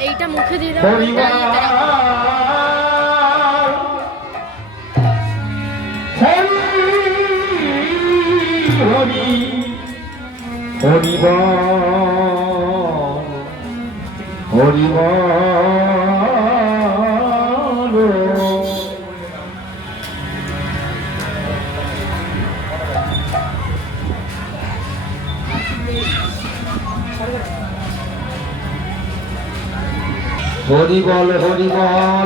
এইটা মুখে দিয়ে দাও হরি বল হরি বল হরি বল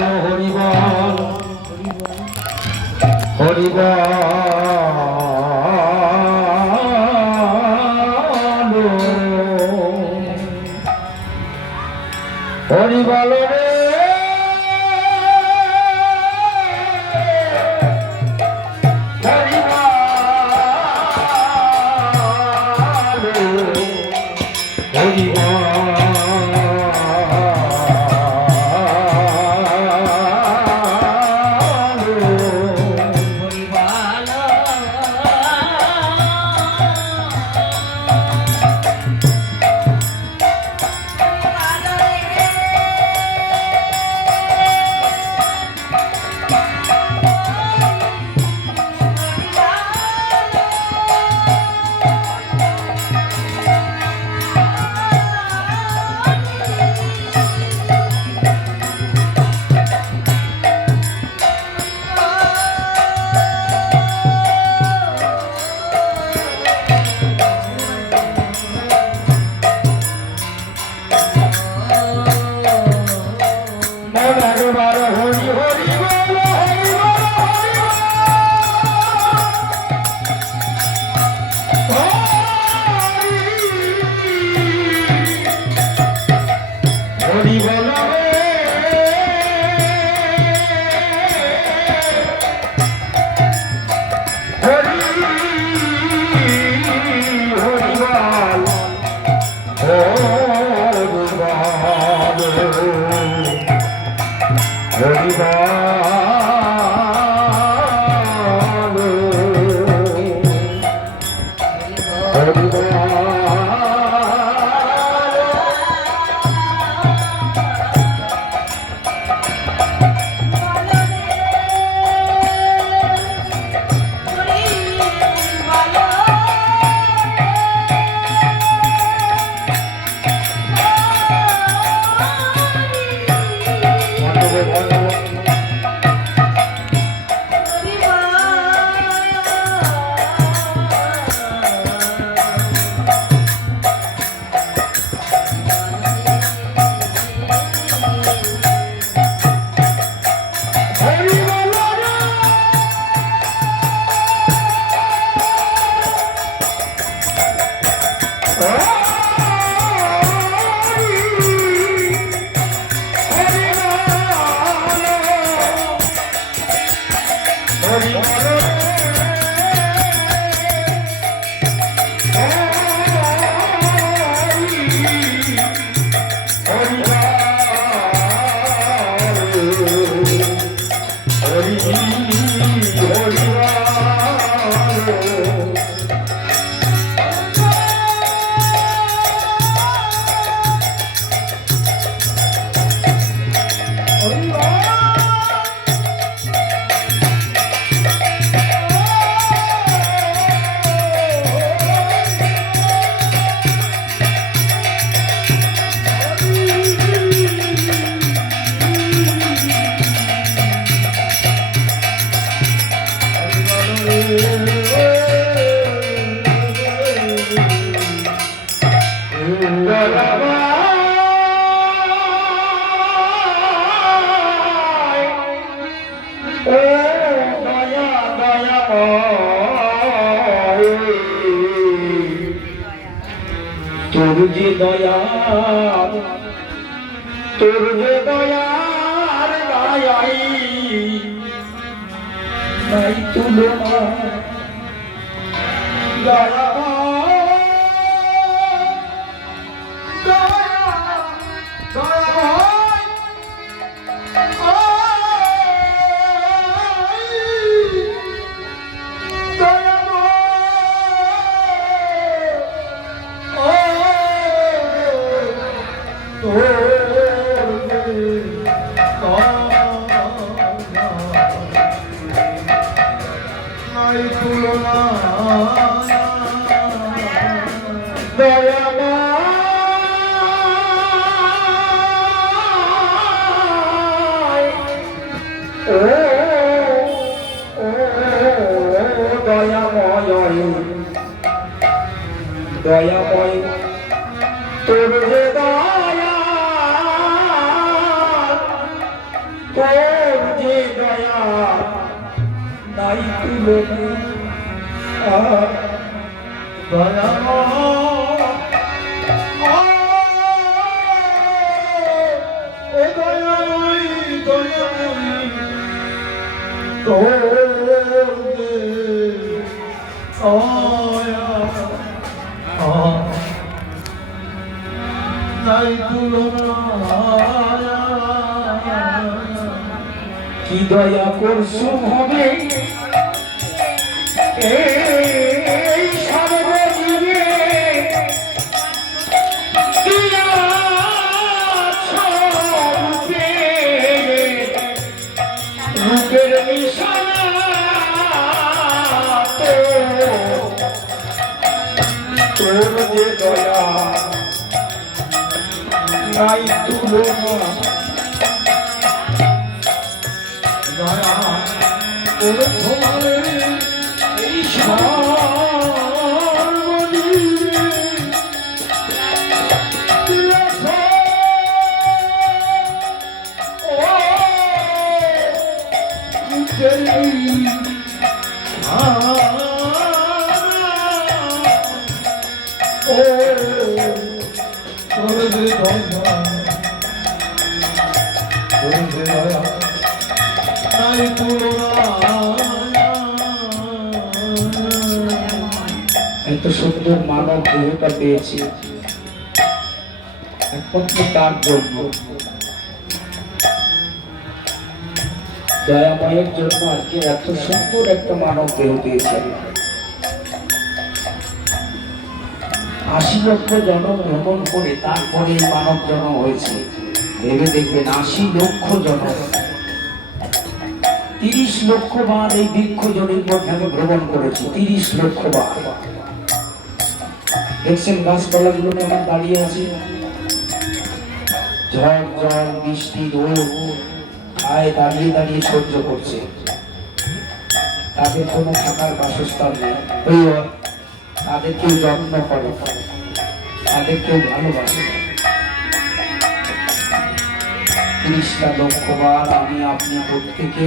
হরি বল হরি বল রে হরি বল হরি বল তোর যে দয়া তোর যে দয়ার দয়াই নাই তুলনা দয়া তুলনা দয়াময় ও দয়াময় দয়াময় তোর যে দয়া তোর যে দয়া নাই তুলনা কি দয়া করছু হবে এই সর্বজীবে রূপের নিশানা তোর যে দয়া নাই তুলনা দয়া তোর তোমারে এই সর্বজীবে এত সুন্দর মানব দেহটা পেয়েছি একমাত্র তার জন্য দয়াময়ের জন্য আজকে এত সুন্দর একটা মানব দেহ পেয়েছে 80 লক্ষ জনম ভ্রমণ করে তারপরে এই মানব জন্ম হয়েছে ভেবে দেখবেন 80 লক্ষ জনম 30 লক্ষ বার এই বৃক্ষ জনের মধ্যে আমি ভ্রমণ করেছি 30 লক্ষ বার দেখছেন গাছপালাগুলো কেমন দাঁড়িয়ে আছে ঝড় জল বৃষ্টি রোদ আয় দাঁড়িয়ে দাঁড়িয়ে সহ্য করছে তাদের কোনো থাকার বাসস্থান নেই তাদের কেউ যত্ন করে তাদের কেউ ভালোবাসে 30টা লক্ষ বার আমি আপনি প্রত্যেকে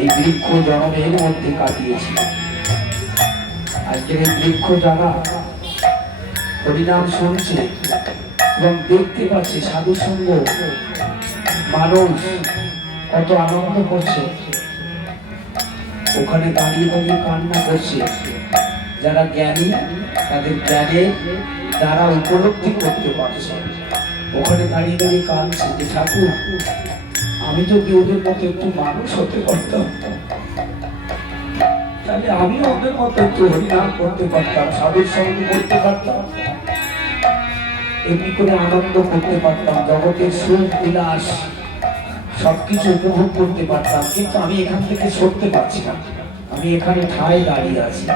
এই বৃক্ষ জন্মের মধ্যে কাটিয়েছি আজকের এই বৃক্ষ যারা হরিনাম শুনছে এবং দেখতে পাচ্ছে সাধু সঙ্গ মানুষ কত আনন্দ করছে ওখানে দাঁড়িয়ে দাঁড়িয়ে কান্না করছে যারা জ্ঞানী তাদের জ্ঞানের দ্বারা উপলব্ধি করতে পারছে ওখানে দাঁড়িয়ে দাঁড়িয়ে কাঁদছে যে ঠাকুর আমি যদি ওদের মতো একটু মানুষ হতে পারতাম তাহলে আমি ওদের মতো একটু হরিনাম করতে পারতাম সাধুর সঙ্গ করতে পারতাম এমনি করে আনন্দ করতে পারতাম জগতের সুখ বিলাস সবকিছু উপভোগ করতে পারতাম কিন্তু আমি এখান থেকে সরতে পারছি না আমি এখানে ঠায় দাঁড়িয়ে আছি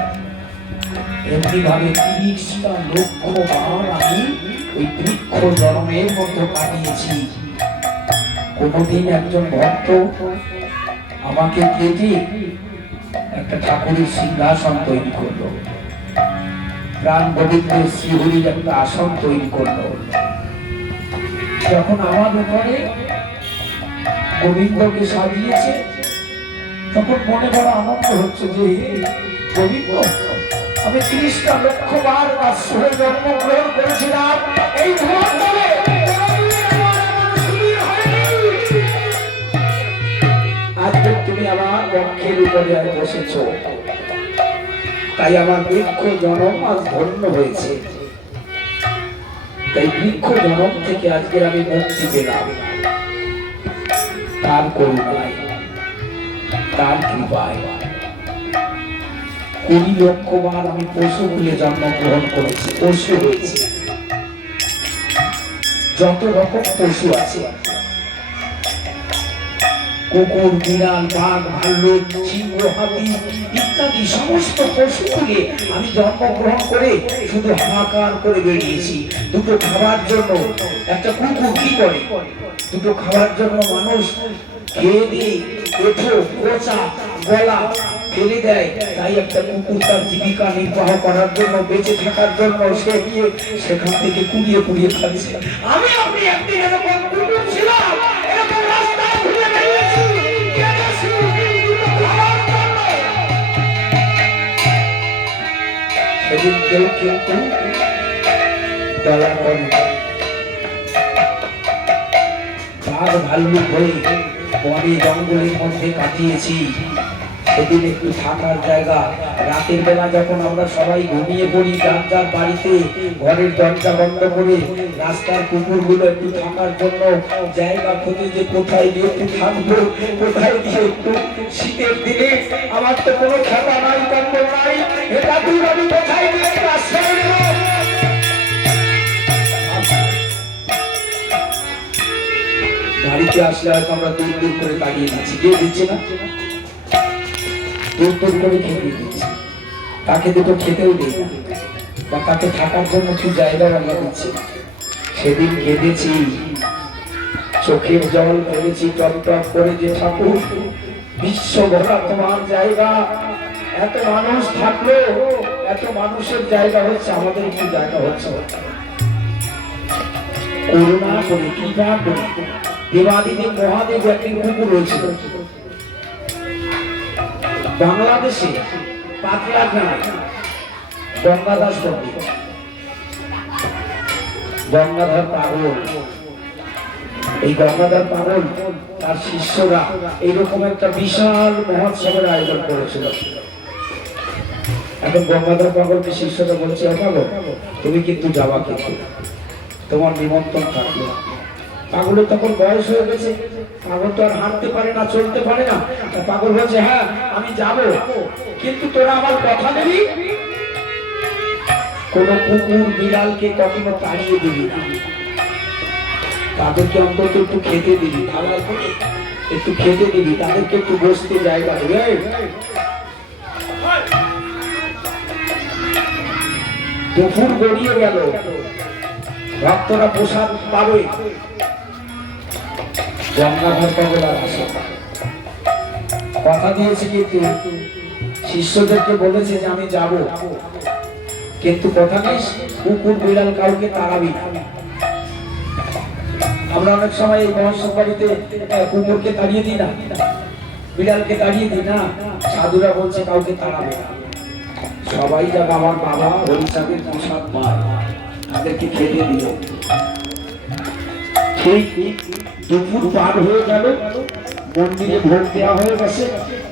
এমনি ভাবে 30টা লক্ষ বার আমি ওই বৃক্ষ জন্মের মধ্যে কাটিয়েছি কোনদিন একজন ভক্ত আমাকে কেটে একটা ঠাকুরের সিংহাসন তৈরি করলো প্রাণ গোবিন্দের শ্রীহরির একটা আসন তৈরি করলো যখন আমার উপরে গোবিন্দকে সাজিয়েছে তখন মনে বড় আনন্দ হচ্ছে যে গোবিন্দ আমি 30টা লক্ষ বার বাৎসরে জন্মগ্রহণ করেছিলাম এই ভূমণ্ডলে আজকে তুমি আমার বক্ষের উপরে বসেছ তাই আমার বৃক্ষ জন্ম আজ ধন্য হয়েছে তাই বৃক্ষ জন্ম থেকে আজকে আমি মুক্তি পেলাম তার করুণায় তার কৃপায় 20 লক্ষ বার আমি পশু কুলে জন্মগ্রহণ করেছি পশু হয়েছি যত রকম পশু আছে কুকুর, বিড়াল, বাঘ, ভাল্লুক, সিংহ, হাতি ইত্যাদি সমস্ত পশুগুলি আমি জন্মগ্রহণ করে শুধু হাহাকার করে বেরিয়েছি দুটো খাবার জন্য। একটা কুকুর কি করে, দুটো খাবার জন্য মানুষ খেয়ে দিয়ে এঠো পচা গলা ফেলে দেয়। তাই একটা কুকুর তার জীবিকা নির্বাহ করার জন্য, বেঁচে থাকার জন্য সে গিয়ে সেখান থেকে কুড়িয়ে কুড়িয়ে খাচ্ছে। আমি আপনি একদিন এরকম কুকুর ছিলাম, এরকম রাস্তায় ঘুরে বেরিয়েছি, কেটেছি দুটো খাবার জন্য। সেদিন কেউ কিন্তু দয়া করে বাঘ ভাল্লুক হয়ে বনে জঙ্গলের মধ্যে কাটিয়েছি। সেদিন একটু থাকার জায়গা, রাতের বেলা যখন আমরা সবাই ঘুমিয়ে পড়ি যার যার বাড়িতে, ঘরের দরজা বন্ধ করে রাস্তার কুকুরগুলো একটু থাকার জন্য জায়গা খুঁজে যে কোথায় গিয়ে একটু থাকবো, কোথায় গিয়ে একটু শীতের দিনে আমার তো কোনো খেলা নাই, কম্বল নাই, এটা দূর আমি কোথায় গিয়ে একটু আশ্রয় নেব। বাড়িতে আসলে হয়তো আমরা দূর দূর করে তাড়িয়ে দিচ্ছি, কে দিচ্ছে না, দূর দূর করে খেতে দিচ্ছি, তাকে দুটো খেতেও দিই না, বা তাকে থাকার জন্য একটু জায়গা আমরা দিচ্ছি। সেদিন কেঁদেছি, চোখের জল ফেলেছি টপ টপ করে, যে ঠাকুর বিশ্ব ভরা তোমার জায়গা, এত মানুষ থাকলো, এত মানুষের জায়গা হচ্ছে, আমাদের একটু জায়গা হচ্ছে। করুণা করে, কৃপা করে দেবাদিদেব মহাদেব একদিন কুকুর হয়েছিল বাংলাদেশে পাতলা গ্রামে, গঙ্গাদাস পণ্ডিত, গঙ্গাধর পাগল। এই গঙ্গাধর পাগল তার শিষ্যরা এইরকম একটা বিশাল মহোৎসবের আয়োজন করেছিল। এখন গঙ্গাধর পাগলকে শিষ্যরা বলছে, পাগল তুমি কিন্তু যাবা, কিন্তু তোমার নিমন্ত্রণ থাকবে। পাগলের তখন বয়স হয়ে গেছে, পাগল তো আর হাঁটতে পারে না, চলতে পারে না। পাগল বলছে, হ্যাঁ আমি যাব, কিন্তু তোরা আমার কথা দিবি, কোন কুকুর বিড়ালকে কখনো তাড়িয়ে দিবি না, তাদেরকে অন্তত একটু খেতে দিবি, থালায় করে একটু খেতে দিবি, তাদেরকে একটু বসতে জায়গা দেবে। দুপুর গড়িয়ে গেল, ভক্তরা প্রসাদ পাবে, গঙ্গাধর পাগল আর আসে, কথা দিয়েছে কিন্তু শিষ্যদেরকে বলেছে যে আমি যাব, কিন্তু কথা নেই কুকুর বিড়াল কাউকে তাড়াবি না। আমরা অনেক সময় এই মহোৎসব বাড়িতে কুকুরকে তাড়িয়ে দিই না, বিড়ালকে তাড়িয়ে দিই না, সাধুরা বলছে কাউকে তাড়াবে না, সবাই যাবে আমার বাবা হরিচাঁদের প্রসাদ পায়, তাদেরকে খেতে দিও। ঠিক দুপুর পার হয়ে গেল, মন্দিরে ভোগ দেওয়া হয়ে গেছে,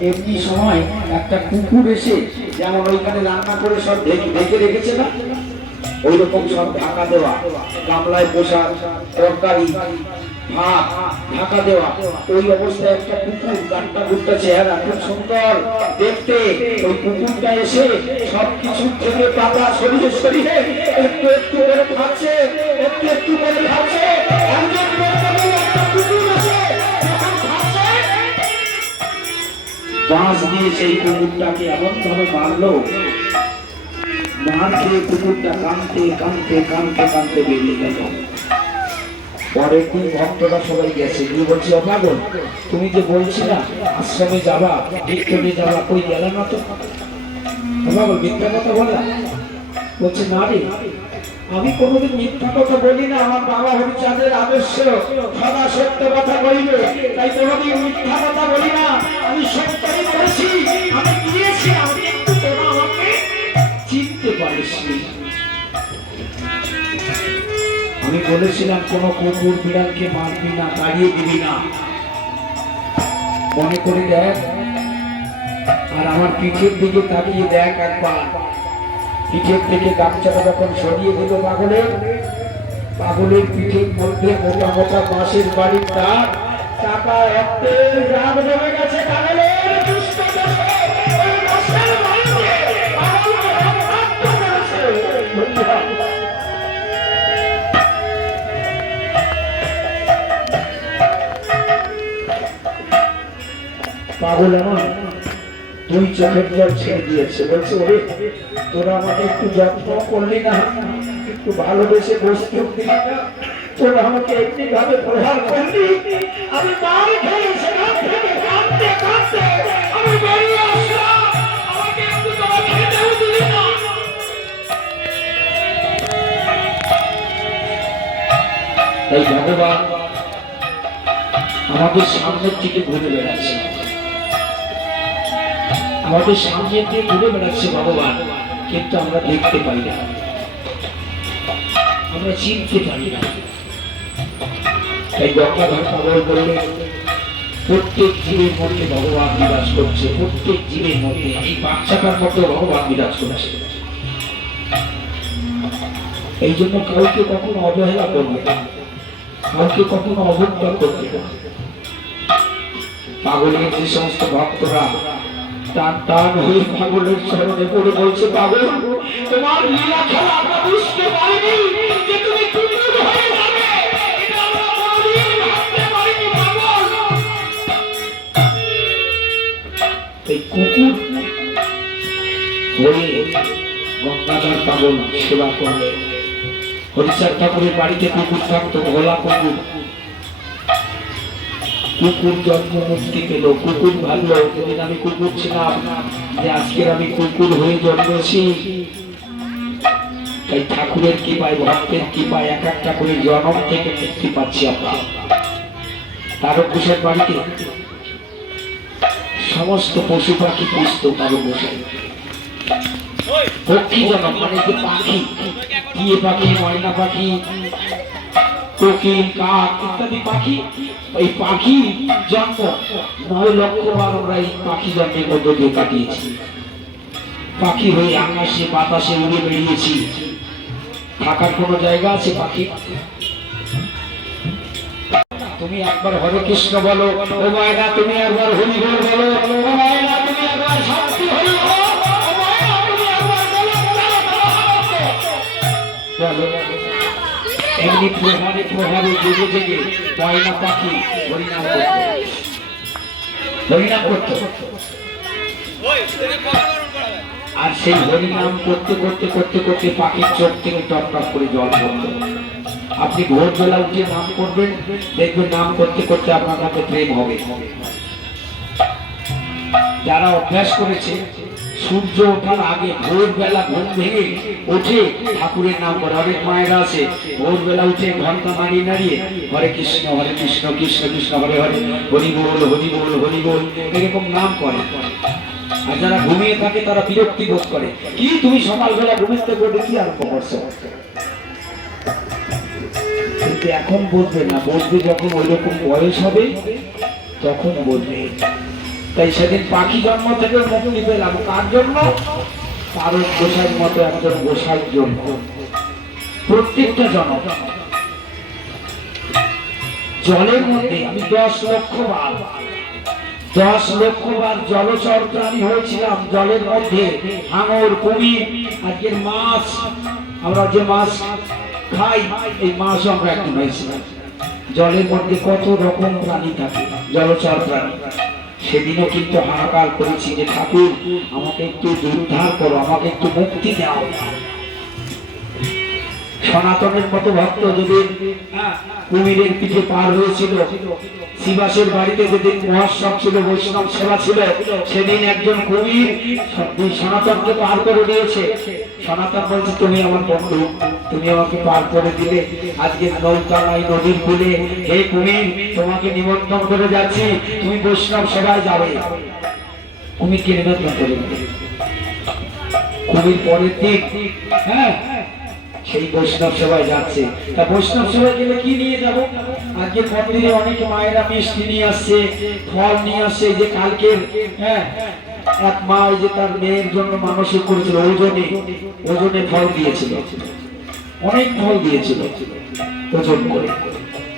এমনি সময় একটা কুকুর এসে যেমন ওইখানে রান্না করে সব ঢেকে রেখেছে না, ওই রকম সব ঢাকা দেওয়া, গামলায় পোশাক, তরকারি, ভাত ঢাকা দেওয়া, ওই অবস্থায় একটা কুকুর, গানটা গুট্টা চেহারা, খুব সুন্দর দেখতে, ওই কুকুরটা এসে সবকিছু থেকে পাতা সরিয়ে সরিয়ে একটু একটু করে খাচ্ছে, একটু একটু করে খাচ্ছে। একজন বাঁশ দিয়ে সেই কুকুরটাকে এমন ভাবে মারলো, মার খেয়ে কুকুরটা কাঁদতে কাঁদতে কাঁদতে কাঁদতে বেরিয়ে গেল। পরের দিন ভক্তরা সবাই গেছে, বলছি পাগল তুমি যে বলছিলা আশ্রমে যাবা, কীর্তনে যাবা, কই গেল না তো? পাগল মিথ্যা কথা বললা? বলছে না রে, আমি কোনোদিন মিথ্যা কথা বলি না, আমার বাবা হরিচাঁদের আদর্শ সদা সত্য কথা বলিবে, তাই কোনোদিন মিথ্যা কথা বলি না, আমি সত্যই বলেছি, আমি গিয়েছি, আমি কিন্তু তোরা আমাকে চিনতে পারিসনি। আমি বলেছিলাম কোন কুকুর বিড়ালকে মারবি না, তাড়িয়ে দিবি না, মনে করে দেখ, আর আমার পিঠের দিকে তাকিয়ে দেখ একবার। পিঠের থেকে গামছাটা যখন সরিয়ে দিল পাগলের, পাগলের পিঠের মধ্যে মোটা মোটা বাঁশের বাড়ির তার, চাপা রক্তের রাগ জমে গেছে পাগলের দুষ্ট দেশে, ওই বাঁশের বাড়িতে পাগলকে রক্তাক্ত করেছে। পাগল আমার দুই চোখের জল ছেড়ে দিয়েছে, বলছে ওরে তোরা আমাকে একটু যত্ন করলি না, একটু ভালোবেসে বসতে দিলি না, তোরা আমাকে এমনি ভাবে প্রহার করলি, আমি মার খেয়ে সেখান থেকে কাঁদতে কাঁদতে আমি বেরিয়ে আসলাম, আমাকে একটু তোরা খেতেও দিলি না। তাই ভগবান আমাদের সামনের দিকে ঘুরে বেড়াচ্ছে, আমাদের সামনে দিয়ে ঘুরে বেড়াচ্ছে ভগবান, কিন্তু আমরা দেখতে পাই না, আমরা চিনতে পারি না। তাই গঙ্গাধর পাগল বললে প্রত্যেক জীবের মধ্যে ভগবান বিরাজ করছে, প্রত্যেক জীবের মধ্যে এই বাচ্চাটার মধ্যে ভগবান বিরাজ করছে। এই জন্য কাউকে কখনো অবহেলা করবে না, কাউকে কখনো অবজ্ঞা করবে না। পাগলের যে সমস্ত ভক্তরা টান টান হয়ে পাগলের চরণে পড়ে বলছে, পাগল তোমার লীলা খেলা আমরা বুঝতে পারিনি যে তুমি কুকুর হয়ে যাবে, এটা আমরা কোনোদিন ভাবতে পারিনি পাগল। এই কুকুর হয়ে গঙ্গাধর পাগল সেবা করলে। হরিচাঁদ ঠাকুরের বাড়িতে কুকুর থাকতো, ভোলা কুকুর। কুকুর জন্ম মুক্তি পেল, কুকুর ভাবলো যেদিন আমি কুকুর ছিলাম যে আজকের আমি কুকুর হয়ে জন্মেছি। তাই ঠাকুরের কৃপায় ভক্তের কৃপায় এক একটা করে জন্ম থেকে মুক্তি পাচ্ছি আমরা। তারকেশ্বর বাড়িতে সমস্ত পশু পাখি পুষত তারকেশ্বর। পক্ষী জনক মানে যে পাখি, টিয়ে পাখি, ময়না পাখি, কোকিল, কাক ইত্যাদি পাখি, এই পাখি জন্ম 9 লক্ষ বার আমরা এই পাখি জন্মের মধ্য দিয়ে কাটিয়েছি। পাখি হয়ে আকাশে বাতাসে উড়ে বেরিয়েছি। থাকার কোনো জায়গা আছে পাখি? তুমি একবার হরে কৃষ্ণ বলো, ও মায়েরা তুমি একবার হরি বল বলো, ও মায়েরা তুমি একবার শান্তি হরি বলো, ও মায়েরা তুমি একবার বলো। এমনি প্রহারে প্রহারে জেগে জেগে ময়না পাখি হরিনাম করত, হরিনাম করত। আর সেই হরিনাম করতে করতে করতে করতে পাখির চোখ থেকে টপ টপ করে জল পড়ত। আপনি ভোরবেলা উঠে নাম করবেন, দেখবেন নাম করতে করতে আপনার কাছে প্রেম হবে। যারা অভ্যাস করেছে সূর্য ওঠার আগে ভোরবেলা ঘুম ভেঙে উঠে ঠাকুরের নাম করে। অনেক মায়েরা আছে ভোরবেলা উঠে ঘন্টা নাড়িয়ে নাড়িয়ে হরে কৃষ্ণ কৃষ্ণ কৃষ্ণ হরে হরে, হরি বল হরি বল হরি বল, এরকম নাম করে। আর যারা ঘুমিয়ে থাকে তারা বিরক্তি বোধ করে, কি তুমি সকালবেলা ঘুমিয়ে করে কি আরম্ভ করছো? কিন্তু এখন বুঝবে না, বুঝবে যখন ওই রকম বয়স হবে তখন বুঝবে। তাই সেদিন পাখি জন্ম থেকে মুক্তি পেলাম কার জন্য? তারক গোসাইয়ের মতো একজন গোসাইয়ের জন্য। প্রত্যেকটা জনক জলের মধ্যে আমি 10 লক্ষ বার জলচর প্রাণী হয়েছিলাম। জলের মধ্যে হাঙর, কুমির, আজকের মাছ, আমরা যে মাছ খাই এই মাছও আমরা একদিন হয়েছিলাম। জলের মধ্যে কত রকম প্রাণী থাকে, জলচর প্রাণী। সেদিনও কিন্তু হাহাকার করেছি যে ঠাকুর আমাকে একটু উদ্ধার করো, আমাকে একটু মুক্তি দাও। সনাতনের মতো ভক্ত যেদিন কুমিরের পিঠে পার হয়েছিল, শিবাসের বাড়িতে যেদিন মহোৎসব ছিল, বৈষ্ণব সেবা ছিল, সেদিন একজন কুমির সনাতনকে পার করে দিয়েছে। সনাতন বলছে তুমি আমার বন্ধু, তুমি আমাকে পার করে দিলে, আজকে নৌকা নাই নদীর কূলে, হে কুমির তোমাকে নিমন্ত্রণ করে যাচ্ছি, তুমি বৈষ্ণব সেবায় যাবে। কুমিরকে নিমন্ত্রণ করে দিলে। কুমির পরের দিক সেই বৈষ্ণব সেবায় যাচ্ছে। তা বৈষ্ণব সেবায় গেলে কি নিয়ে যাব? আজকে মন্দিরে অনেক মায়েরা মিষ্টি নিয়ে আসছে, ফল নিয়ে আসছে। যে কালকের এক মা যে তার মেয়ের জন্য মানসিক করেছিল, ওজনে ফল দিয়েছিল, অনেক ফল দিয়েছিল, ওজন করে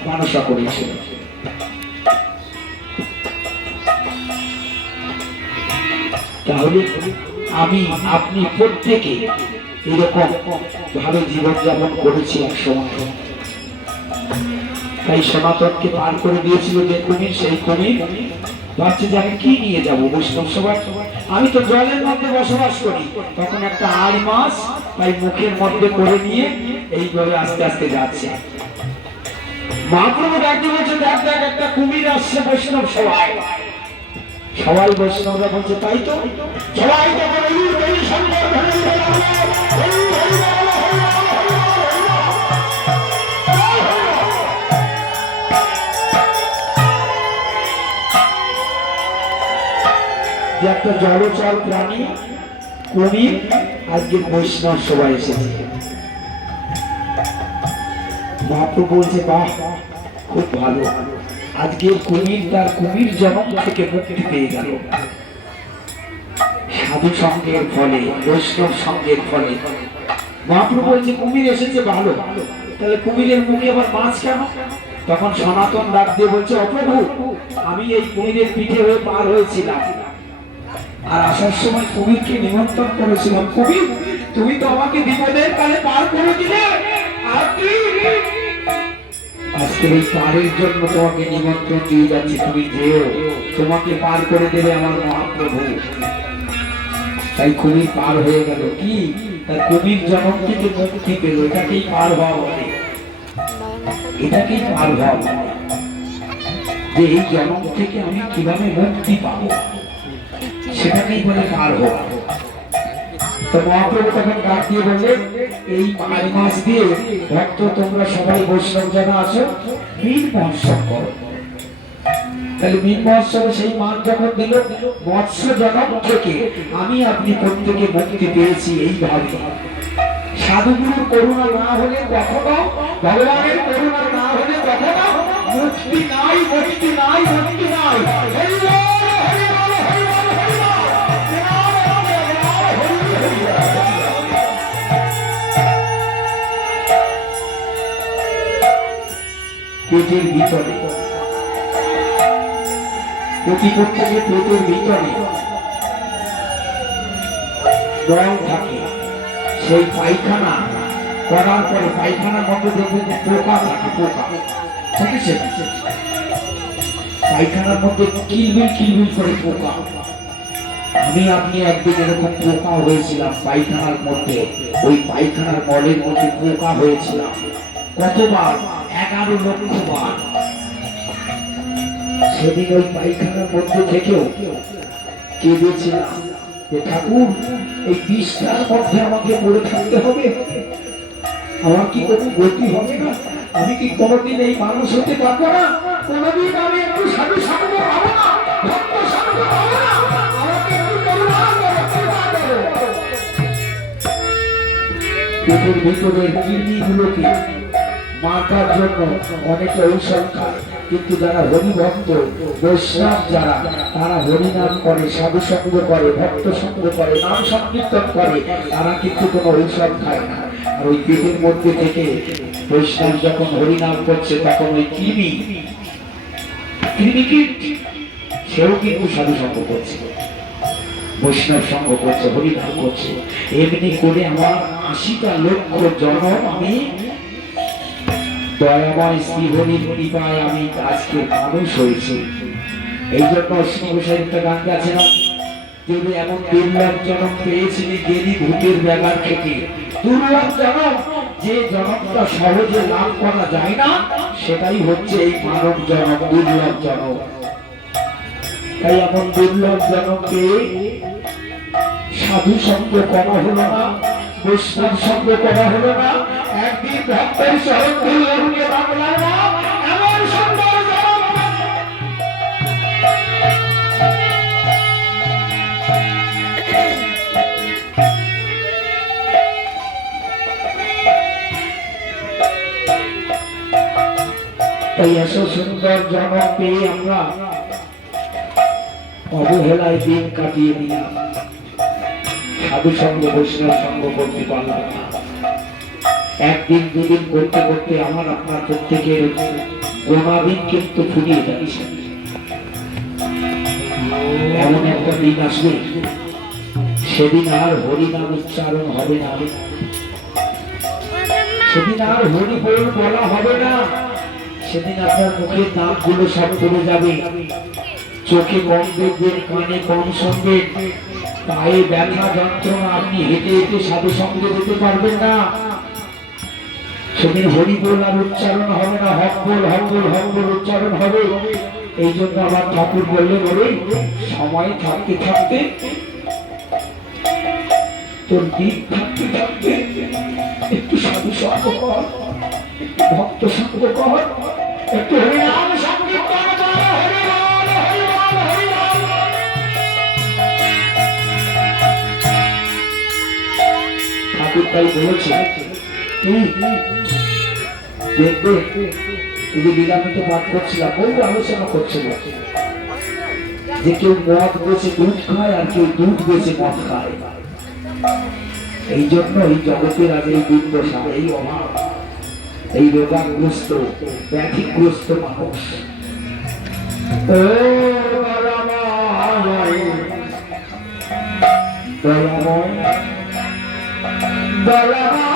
মানসা করেছিল। তাহলে আমি আপনি প্রত্যেকে এরকম ভালো জীবনযাপন করেছি এক সময়। তাই সনাতনকে পার করে দিয়েছিল যে কুমির, সেই কুমির ভাবছি যে আমি কি নিয়ে যাবো বৈষ্ণব সভায়, আমি তো জলের মধ্যে বসবাস করি। তখন একটা আড় মাছ তাই মুখের মধ্যে করে নিয়ে এইভাবে আস্তে আস্তে যাচ্ছে। মহাপ্রভু ডাকতে বলছে, দেখ দেখ একটা কুমির আসছে বৈষ্ণব সভায়। সবাই বৈষ্ণবরা বলছে তাই তো। সবাই তখন যে একটা জলচর প্রাণী কুমির আজকে বৈষ্ণব সভায় এসেছে। মহাপ্রভু বলছে বাহ, খুব ভালো, আজকে কুমির তার কুমির জন্ম থেকে মুক্তি পেয়ে গেল সাধু সঙ্গের ফলে, বৈষ্ণব সঙ্গের ফলে। মহাপ্রভু বলছে কুমির এসেছে ভালো, তাহলে কুমিরের মুখে আবার মাছ কেন? তখন সনাতন ডাক দিয়ে বলছে, অপ্রভু আমি এই কুমিরের পিঠে হয়ে পার হয়েছিলাম, আর আসার সময় কুমিরকে নিমন্ত্রণ করেছিলাম, কুমির তুমি তো আমাকে বিপদের কালে পার করে দিলে, আর আজকে এই পারের জন্য তোমাকে নিমন্ত্রণ দিয়ে যাচ্ছি, তুমি যেও, তোমাকে পার করে দেবে আমার মহাপ্রভু। তাই কুমির পার হয়ে গেল, কি তার কুমির জন্ম থেকে মুক্তি পেল, এটাকেই পার হওয়া বলে, এটাকেই পার হওয়া বলে, যে এই জন্ম থেকে আমি কিভাবে মুক্তি পাবো সেটাকেই বলে পার হওয়া। তো মহাপ্রভু তখন ডাক দিয়ে বললে, এই 5 মাস দিয়ে ভক্ত তোমরা সবাই বৈষ্ণব যারা আছো মীন মহোৎসব করো। তাহলে মীন মহোৎসবে সেই মান যখন দিল, মৎস্য জনম থেকে আমি আপনি প্রত্যেকে মুক্তি পেয়েছি। এইভাবে সাধুগুরুর করুণা না হলে কখনো, ভগবানের করুণা না হলে কখনো মুক্তি নাই, মুক্তি নাই, মুক্তি নাই। পেটের ভিতরে প্রতি প্রত্যেকের পেটের ভিতরে জল থাকে, সেই পায়খানা করার পরে পায়খানার মধ্যে দেখবেন পোকা থাকে, পোকা ঠিক আছে, পায়খানার মধ্যে কিলবিল কিলবিল করে পোকা। আমি আপনি একদিন এরকম পোকা হয়েছিলাম পায়খানার মধ্যে, ওই পায়খানার মলের মধ্যে পোকা হয়েছিলাম কতবার, 11 লক্ষ বার। সেদিন ওই পায়খানার মধ্যে থেকেও কেঁদেছিলাম যে ঠাকুর এই বিষটার মধ্যে আমাকে পড়ে থাকতে হবে, আমার কি কোনো গতি হবে না, আমি কি কোনোদিন এই মানুষ হতে পারবো না, কোনোদিন আমি একটু সাধু সঙ্গ পাবো না, ভক্ত সঙ্গ পাবো না, আমাকে একটু করুণা করো, কৃপা করো। পেটের ভিতরের কৃমিগুলোকে মাথার জন্য অনেকে ঔষধ খায়, কিন্তু যারা হরিভক্ত বৈষ্ণব যারা, তারা হরিনাম করে, সাধু সঙ্গ করে, ভক্ত সঙ্গ করে, নাম সংকীর্তন করে, তারা কিন্তু কোনো ঔষধ খায় না। আর ওই পেটের মধ্যে থেকে বৈষ্ণব যখন হরিনাম করছে, তখন ওই কৃমিকীট সেও কিন্তু সাধু সঙ্গ করছে, বৈষ্ণব সঙ্গ করছে, হরিনাম করছে। এমনি করে আমার 80টা লক্ষ জন্ম আমি দয়াময় শ্রীহরির কৃপায় আমি আজকে মানুষ হয়েছি। এই জন্য শ্রীঘোষের একটা গান আছে না, তুমি এমন দুর্লভ জনম পেয়েছিলি গেলি ভূতের বেগার থেকে। দুর্লভ জনম, যে জনমটা সহজে লাভ করা যায় না, সেটাই হচ্ছে এই মানব জনম, দুর্লভ জনম। তাই এমন দুর্লভ জনম পেয়ে সাধু সঙ্গ করা হলো না, বৈষ্ণব সঙ্গ করা হলো না, একদিন ভক্তের শরৎ দুর্লভকে বাংলার না, এমন সুন্দর জনম। তাই এত সুন্দর জনম পেয়ে আমরা অবহেলায় দিন কাটিয়ে দিলাম, সাধু সঙ্গ বৈষ্ণব সঙ্গ করতে পারলাম না। একদিন দুদিন করতে করতে আমার আপনার প্রত্যেকের গোনাদিন কিন্তু ফুরিয়ে যাচ্ছে। এমন একটা দিন আসবে, সেদিন আর হরিনাম উচ্চারণ হবে না, সেদিন আর হরি বল বলা হবে না, সেদিন আপনার মুখের নামগুলো সব চলে যাবে, চোখে কম দেখবেন, কানে কম শুনবেন, পায়ে ব্যথা যন্ত্রণা, আপনি হেঁটে হেঁটে সাধু সঙ্গে যেতে পারবেন না। সেদিন হরিবোল আর উচ্চারণ হবে না, হকবোল হকবোল হকবোল উচ্চারণ হবে। এই জন্য আবার ঠাকুর বললেন, ওরে সময় থাকতে থাকতে, তোর দিন থাকতে থাকতে একটু সাধু সঙ্গ কর, একটু ভক্ত সঙ্গ কর, একটু হরিনাম সংকীর্তন কর, হরিবল হরিবল হরিবল। ঠাকুর তাই বলেছে, দেখবে এই যে লীলামিত পাঠ করছিলাম, বহু আলোচনা করছিল যে কেউ মদ বেছে দুধ খায় আর কেউ দুধ বেছে মদ খায়। এই জন্য এই জগতের আগে এই দুর্দশা, এই অভাব, এই রোগাগ্রস্ত ব্যাধিগ্রস্ত মানুষ। ও দয়াময় দয়াময় দয়াময়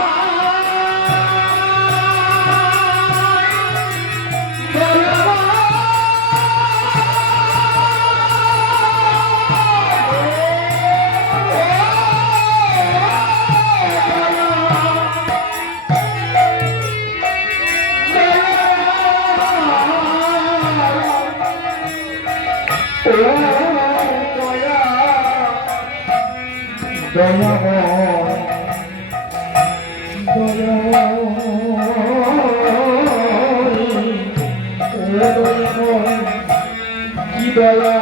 কি দয়া,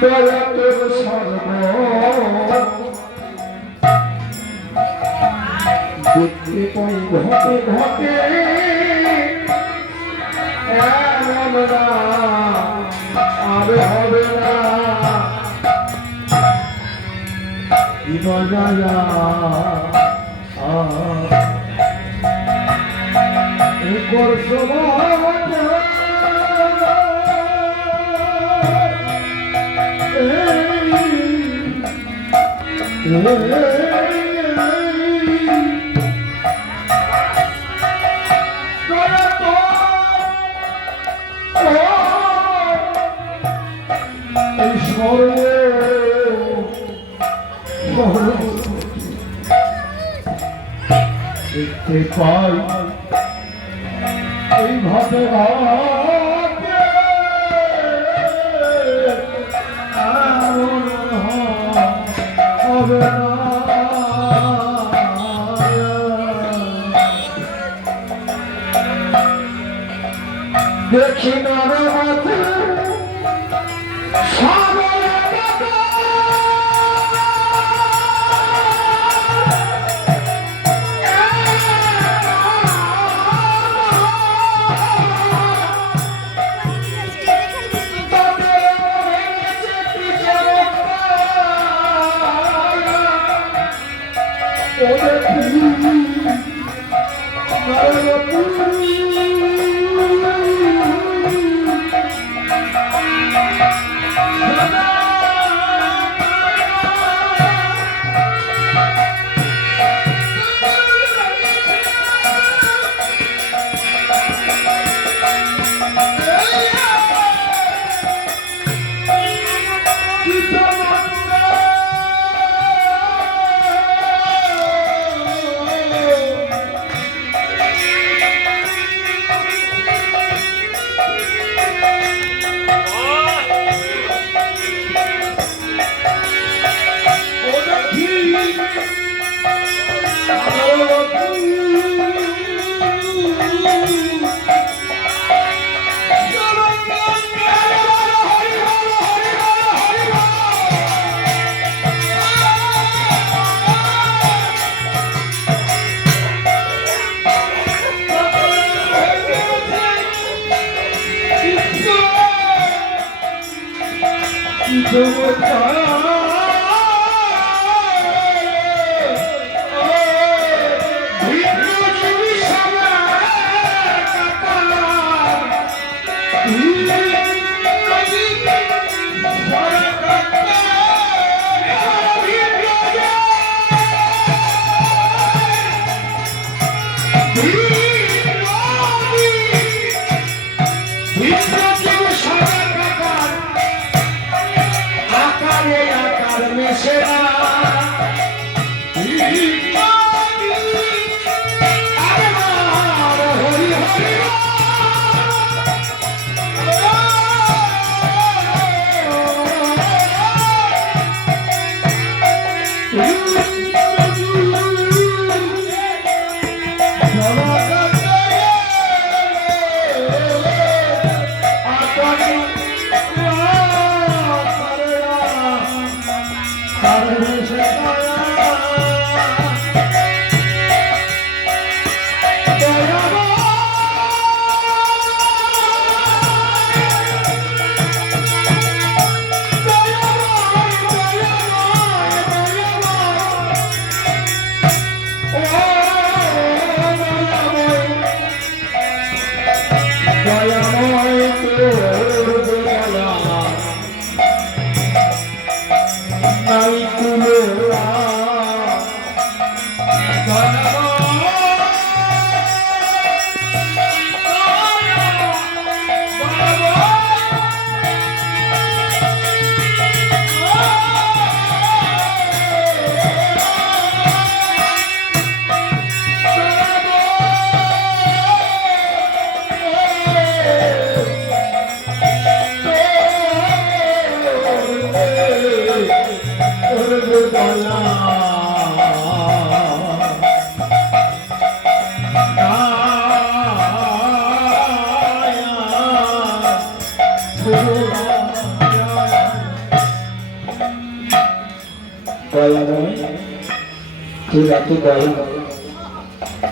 দয়া তোর সর্ব দেখতে পাই ঘটে ঘটে, এমন না আর হবে না। দয়া করছ দেখতে পাই এই ভাবে হবে না। দেখি না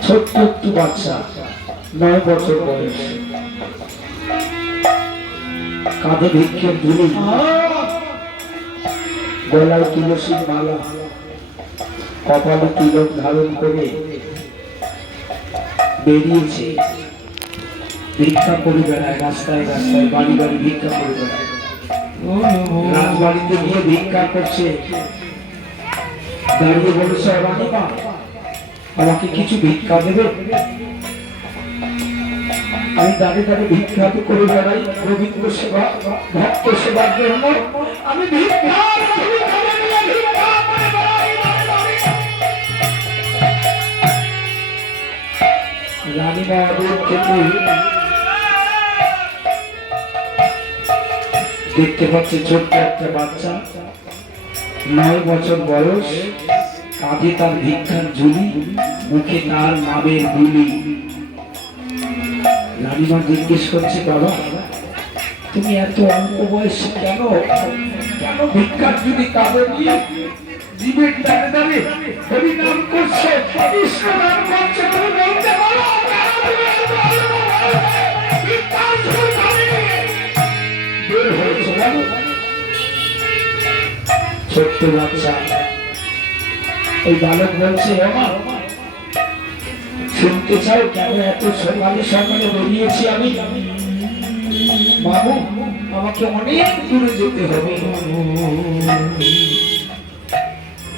ছোট্ট একটু বাচ্চা 9 বছর বয়স, কাঁধে ভিক্ষের ঝুলি, গলায় তুলসীর মালা, কপালে তিলক ধারণ করে বেরিয়েছে। ভিক্ষা করে বেড়ায়, রাস্তায় রাস্তায় বাড়ি বাড়ি ভিক্ষা করে বেড়ায়, রাজবাড়িতে গিয়ে ভিক্ষা করছে। দাঁড়িয়ে বলেছে, রানীমা আমাকে কিছু ভিক্ষা দেবে? আমি দাঁড়িয়ে দাঁড়িয়ে ভিক্ষা করে বেড়াই রবীন্দ্র সেবা, ভক্ত সেবার জন্য আমি রানীমা দেখতে পাচ্ছে ছোট্ট একটা বাচ্চা, 9 বছর বয়স, কাঁধে তার ভিক্ষার ঝুলি, মুখে তার নামের বুলি। রানীমা জিজ্ঞেস করছে, বাবা তুমি এত অল্প বয়সে কেন কেন ভিক্ষার ঝুলি কাঁধে নিয়ে জীবের দাঁড়ে দাঁড়িয়ে হরি নাম করছো, কৃষ্ণ নাম করছো? তুমি বলতে পারো বের হয়েছে বলো? ছোট্ট বাচ্চা ওই বালক বলছে, শুনতে চাও কেন এত সকালে সকালে বেরিয়েছি আমি? বাবু আমাকে অনেক দূরে যেতে হবে,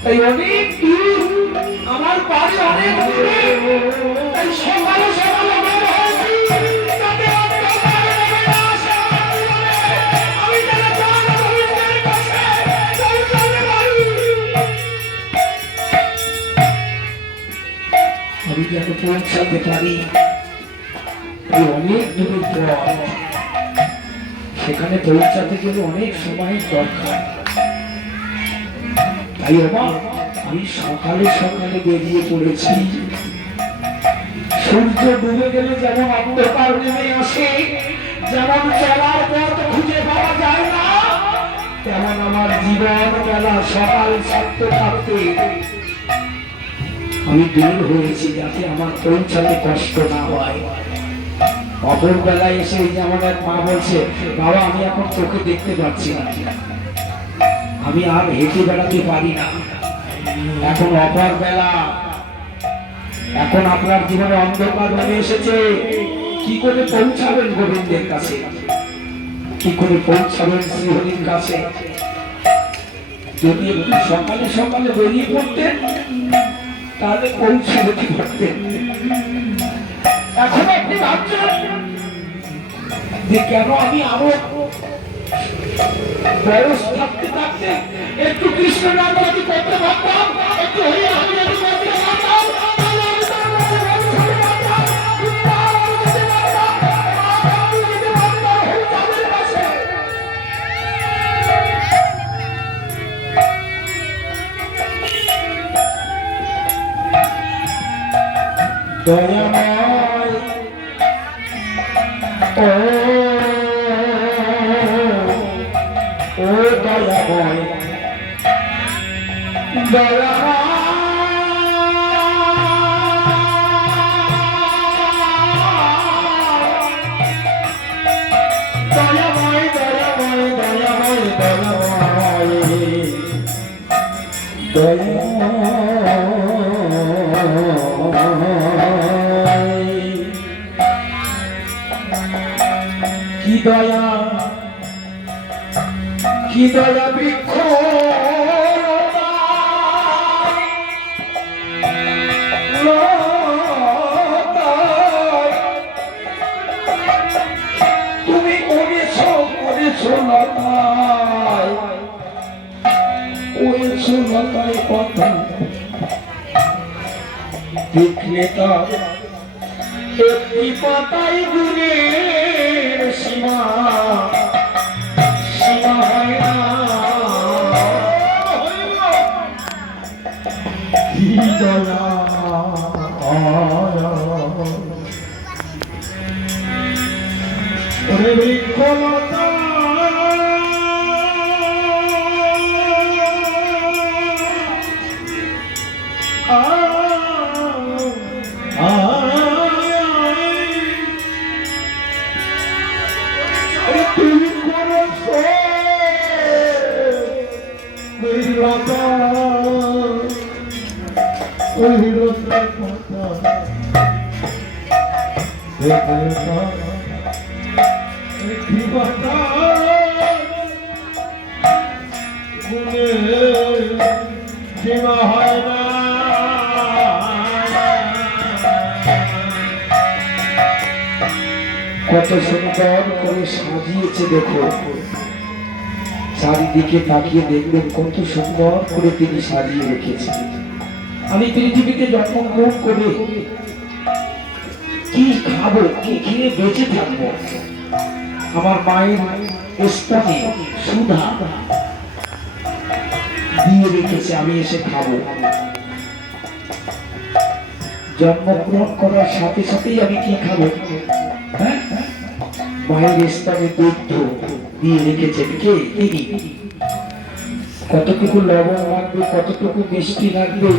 তাই অনেক দূর, আমার বাড়ি অনেক দূরে, তাই সকালে সকালে আমি যেন পৌঁছাতে পারি। অনেক দূরের পথ, সেখানে পৌঁছাতে গেলে অনেক সময় দরকার। তাই আমি সকালে সকালে বেরিয়ে পড়েছি। সূর্য ডুবে গেলে যেমন অন্ধকার নেমে আসে, যেমন চলার পথ খুঁজে পাওয়া যায় না, তেমন আমার জীবন বেলা সকাল থাকতে থাকতে আমি দূর হয়েছি, যাতে আমার পৌঁছাতে কষ্ট না হয়। অপর বেলায় এসে যেমন এক মা বলছে, বাবা আমি এখন চোখে দেখতে পাচ্ছি না, আমি আর হেঁটে বেড়াতে পারি না, এখন অপর বেলা, এখন আপনার জীবনে অন্ধকার নেমে এসেছে। কি করে পৌঁছাবেন গোবিন্দের কাছে? কি করে পৌঁছাবেন শ্রীহরির কাছে? যদি একটু সকালে সকালে বেরিয়ে পড়তেন তাহলে পৌঁছে যেতে পারতেন। এখন আপনি ভাবছেন যে কেন আমি আরো বয়স থাকতে থাকতে একটু কৃষ্ণ নাম যদি করতে পারতাম, একটু হরি নাম যদি করতে পারতাম, দয়াময় ও দয়াময় কি দয়া বৃক্ষ তুমি করেছো লতায় কথা দেখলে তার একটি পাতায় গুণের সীমা হয় না কি দয়া ওরে বৃক্ষলতা সীমা হয় না কত সুন্দর করে সাজিয়েছে দেখো চারিদিকে তাকিয়ে দেখবেন কত সুন্দর করে তিনি সাজিয়ে রেখেছেন আমি পৃথিবীতে জন্মগ্রহণ করে কি খাবো কি খেয়ে বেঁচে থাকবো আমার মায়ের স্তনে সুধা দিয়ে রেখেছে আমি এসে খাবো জন্মগ্রহণ করার সাথে সাথেই আমি কি খাবো হ্যাঁ মায়ের স্তনে দুগ্ধ দিয়ে রেখেছেন কে তিনি কতটুকু লবণ লাগবে কতটুকু মিষ্টি লাগবে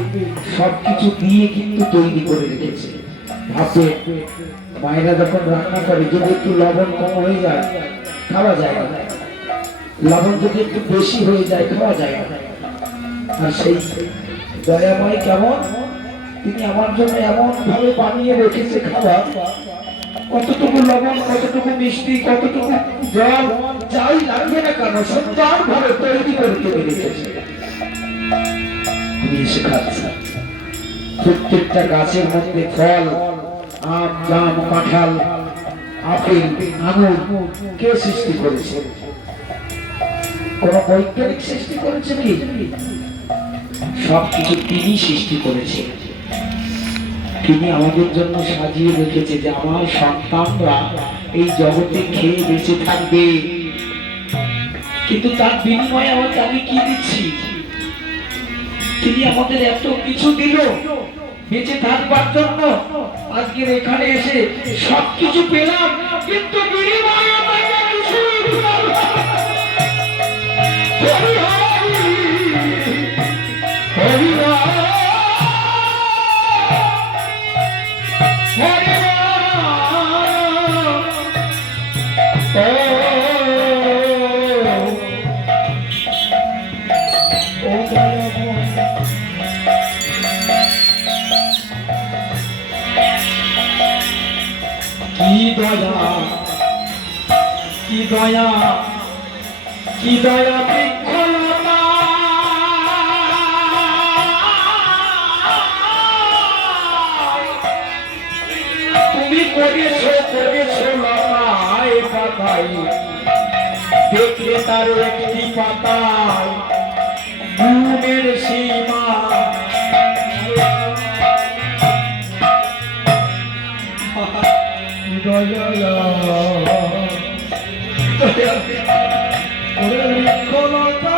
সবকিছু দিয়ে কিন্তু তৈরি করে রেখেছে ভাবে মায়েরা যখন রান্না করে যদি একটু লবণ কম হয়ে যায় খাওয়া যায় না লবণ যদি একটু বেশি হয়ে যায় খাওয়া যায় না আর সেই দয়াময় কেমন তিনি আমার জন্য এমন ভাবে বানিয়ে রেখেছে খাবার কতটুকু লবণ কতটুকু মিষ্টি কতটুকু জল যাই লাগবে না কেন সুন্দর ভাবে তৈরি করতে রেখেছে আমি এসে খাচ্ছি প্রত্যেকটা গাছের মধ্যে ফল আম জাম কাঁঠাল আপেল আঙুর কে সৃষ্টি করেছে কোন বৈজ্ঞানিক সৃষ্টি করেছে কি সবকিছু তিনি সৃষ্টি করেছে তিনি আমাদের জন্য সাজিয়ে রেখেছে যে আমার সন্তানরা এই জগতে খেয়ে বেঁচে থাকবে কিন্তু তার বিনিময়ে আমাকে আমি কি দিচ্ছি তিনি আমাদের এত কিছু দিল বেঁচে থাকবার জন্য আজকের এখানে এসে সবকিছু পেলাম কিন্তু বিনিময়ে আমাকে কিছুই দিলাম না। হরি হরি কি দয়া বৃক্ষলতা তুমি করেছো লতায় পাতায় দেখলে তার একটি পাতায় গুণের সীমা বৃক্ষলতা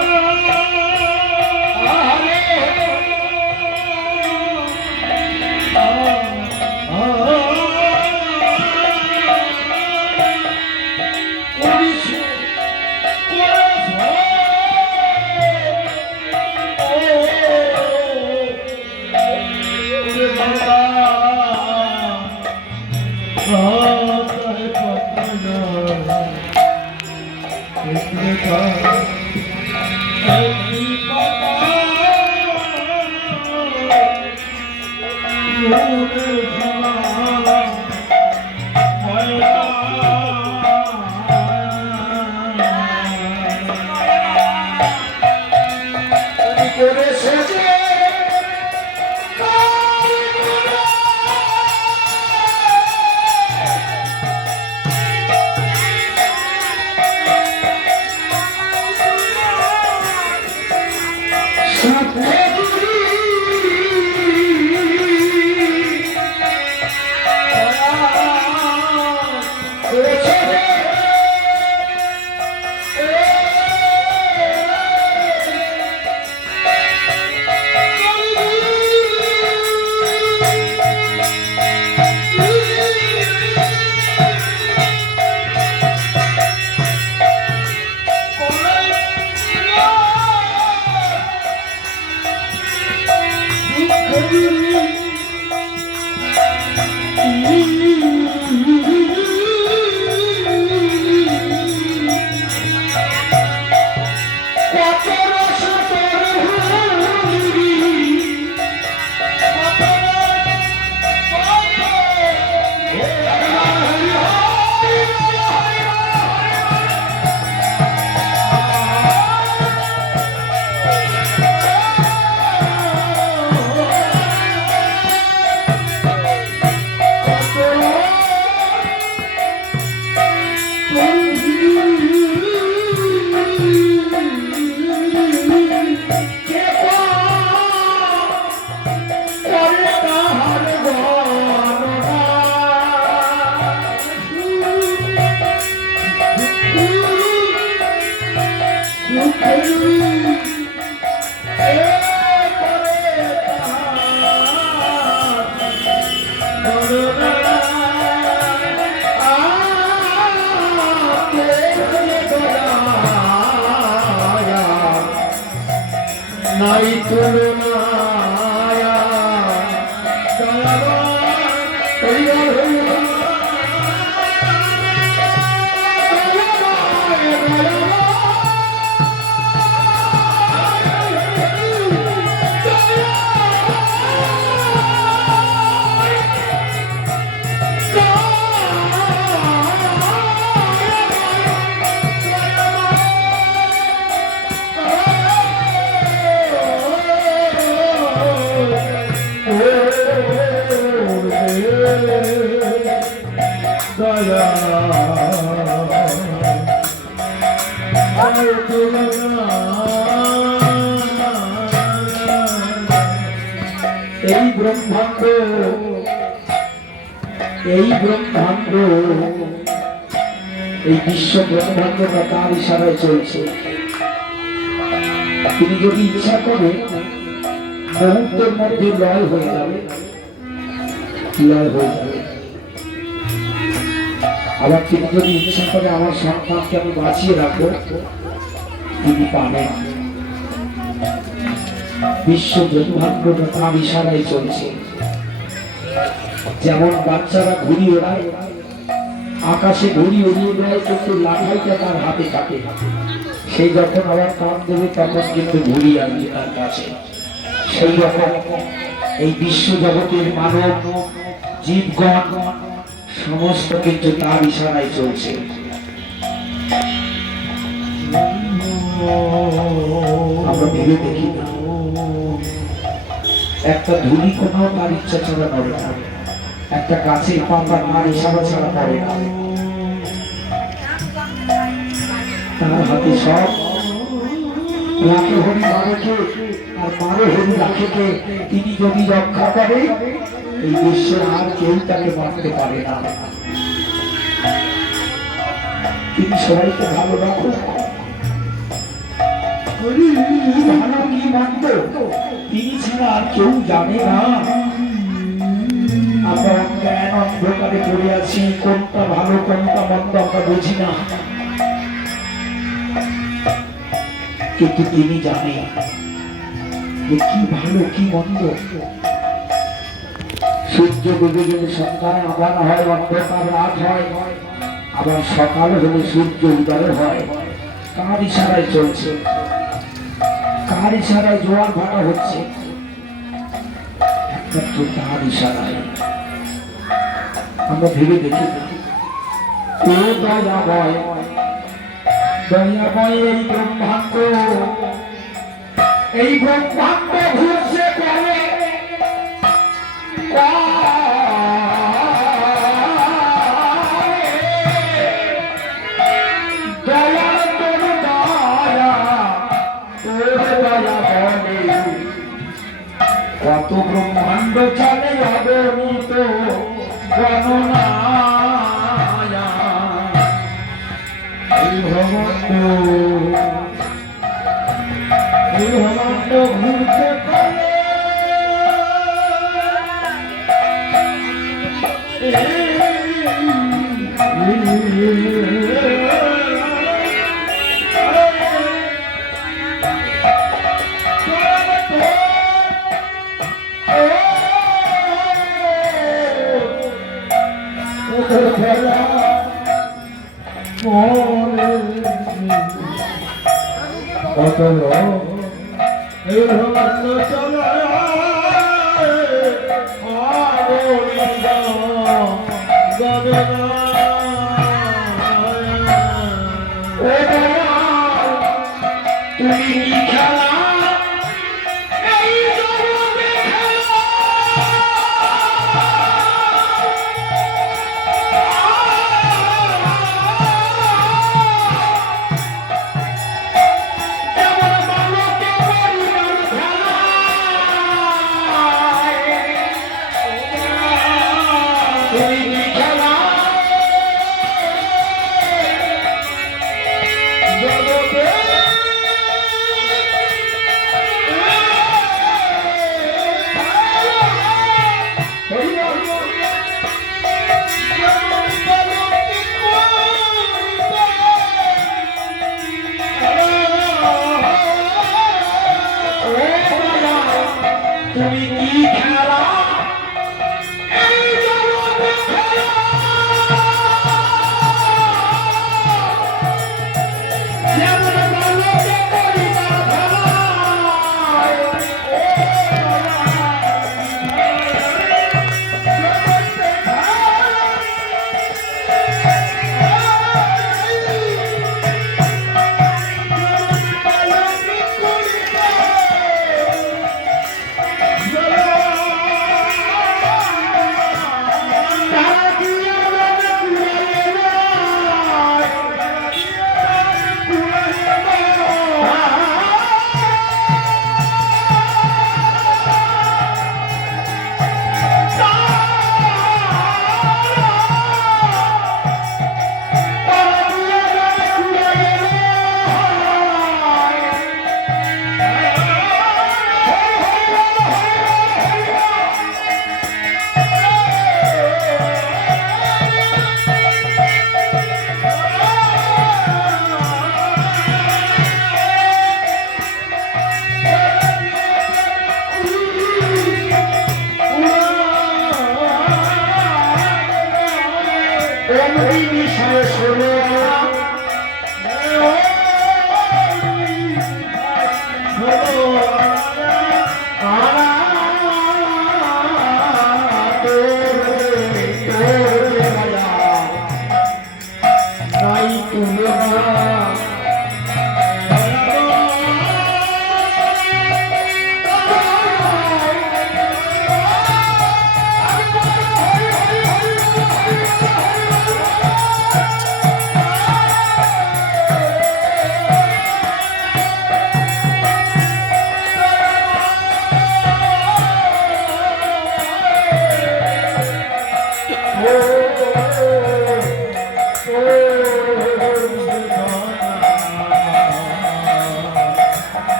নাই তুলনা এই ব্রহ্মাণ্ড এই বিশ্ব ব্রহ্মাণ্ডটা তার ইশারায় চলছে। তিনি যদি ইচ্ছা করে মুহূর্তের মধ্যে লয় হয়ে যাবে, লয় হয়ে যাবে। আবার তিনি যদি ইচ্ছা করে আমার সন্তানকে আমি বাঁচিয়ে রাখবো, তিনি পাবেন। বিশ্ব ব্রহ্মাণ্ডটা তার ইশারায় চলছে। যেমন বাচ্চারা ঘুড়ি ওড়ায়, আকাশে ঘুড়ি উড়িয়ে দেয়, কিন্তু লাঠাইটা তার হাতে থাকে। সেই যখন আবার কান দেবে তখন কিন্তু ঘুড়ি আসবে তার কাছে। সেই রকম এই বিশ্ব জগতের মানব জীবগণ সমস্ত কিন্তু তার ইশারায় চলছে। আমরা ভেবে দেখি না, একটা ধূলি কোনো তার ইচ্ছা ছাড়া নড়ে না, একটা গাছের পাতা তার ইশারা ছাড়া পড়ে না। তার হাতে সব। রাখে হরি মারেকে আর মারে হরি রাখেকে। তিনি যদি রক্ষা করে এই বিশ্বের আর কেউ তাকে মারতে পারে না। তিনি সবাইকে ভালো রাখুন। ভালো কি মন্দ তিনি ছাড়া আর কেউ জানে না। আমরা জ্ঞান অন্ধকারে পড়ে আছি, কোনটা ভালো কোনটা মন্দ আমরা বুঝি না, কিন্তু তিনি জানেন যে কি ভালো কি মন্দ। সূর্য ডুবে গেলে সন্ধ্যায় আবার হয়, অন্ধকার রাত হয়, আবার সকাল হলে সূর্য উদয় হয়। কার ইশারায় চলছে, কার ইশারায় জোয়ার ভাটা হচ্ছে? একমাত্র তার ইশারায়। আমরা ভেবে দেখি, ও দয়াময়, দয়াময় এই ব্রহ্মাণ্ড ঘুরছে করে কত ব্রহ্মাণ্ড চলে অগণিত গণনা। এই ব্রহ্মাণ্ড ঘুরতে পারে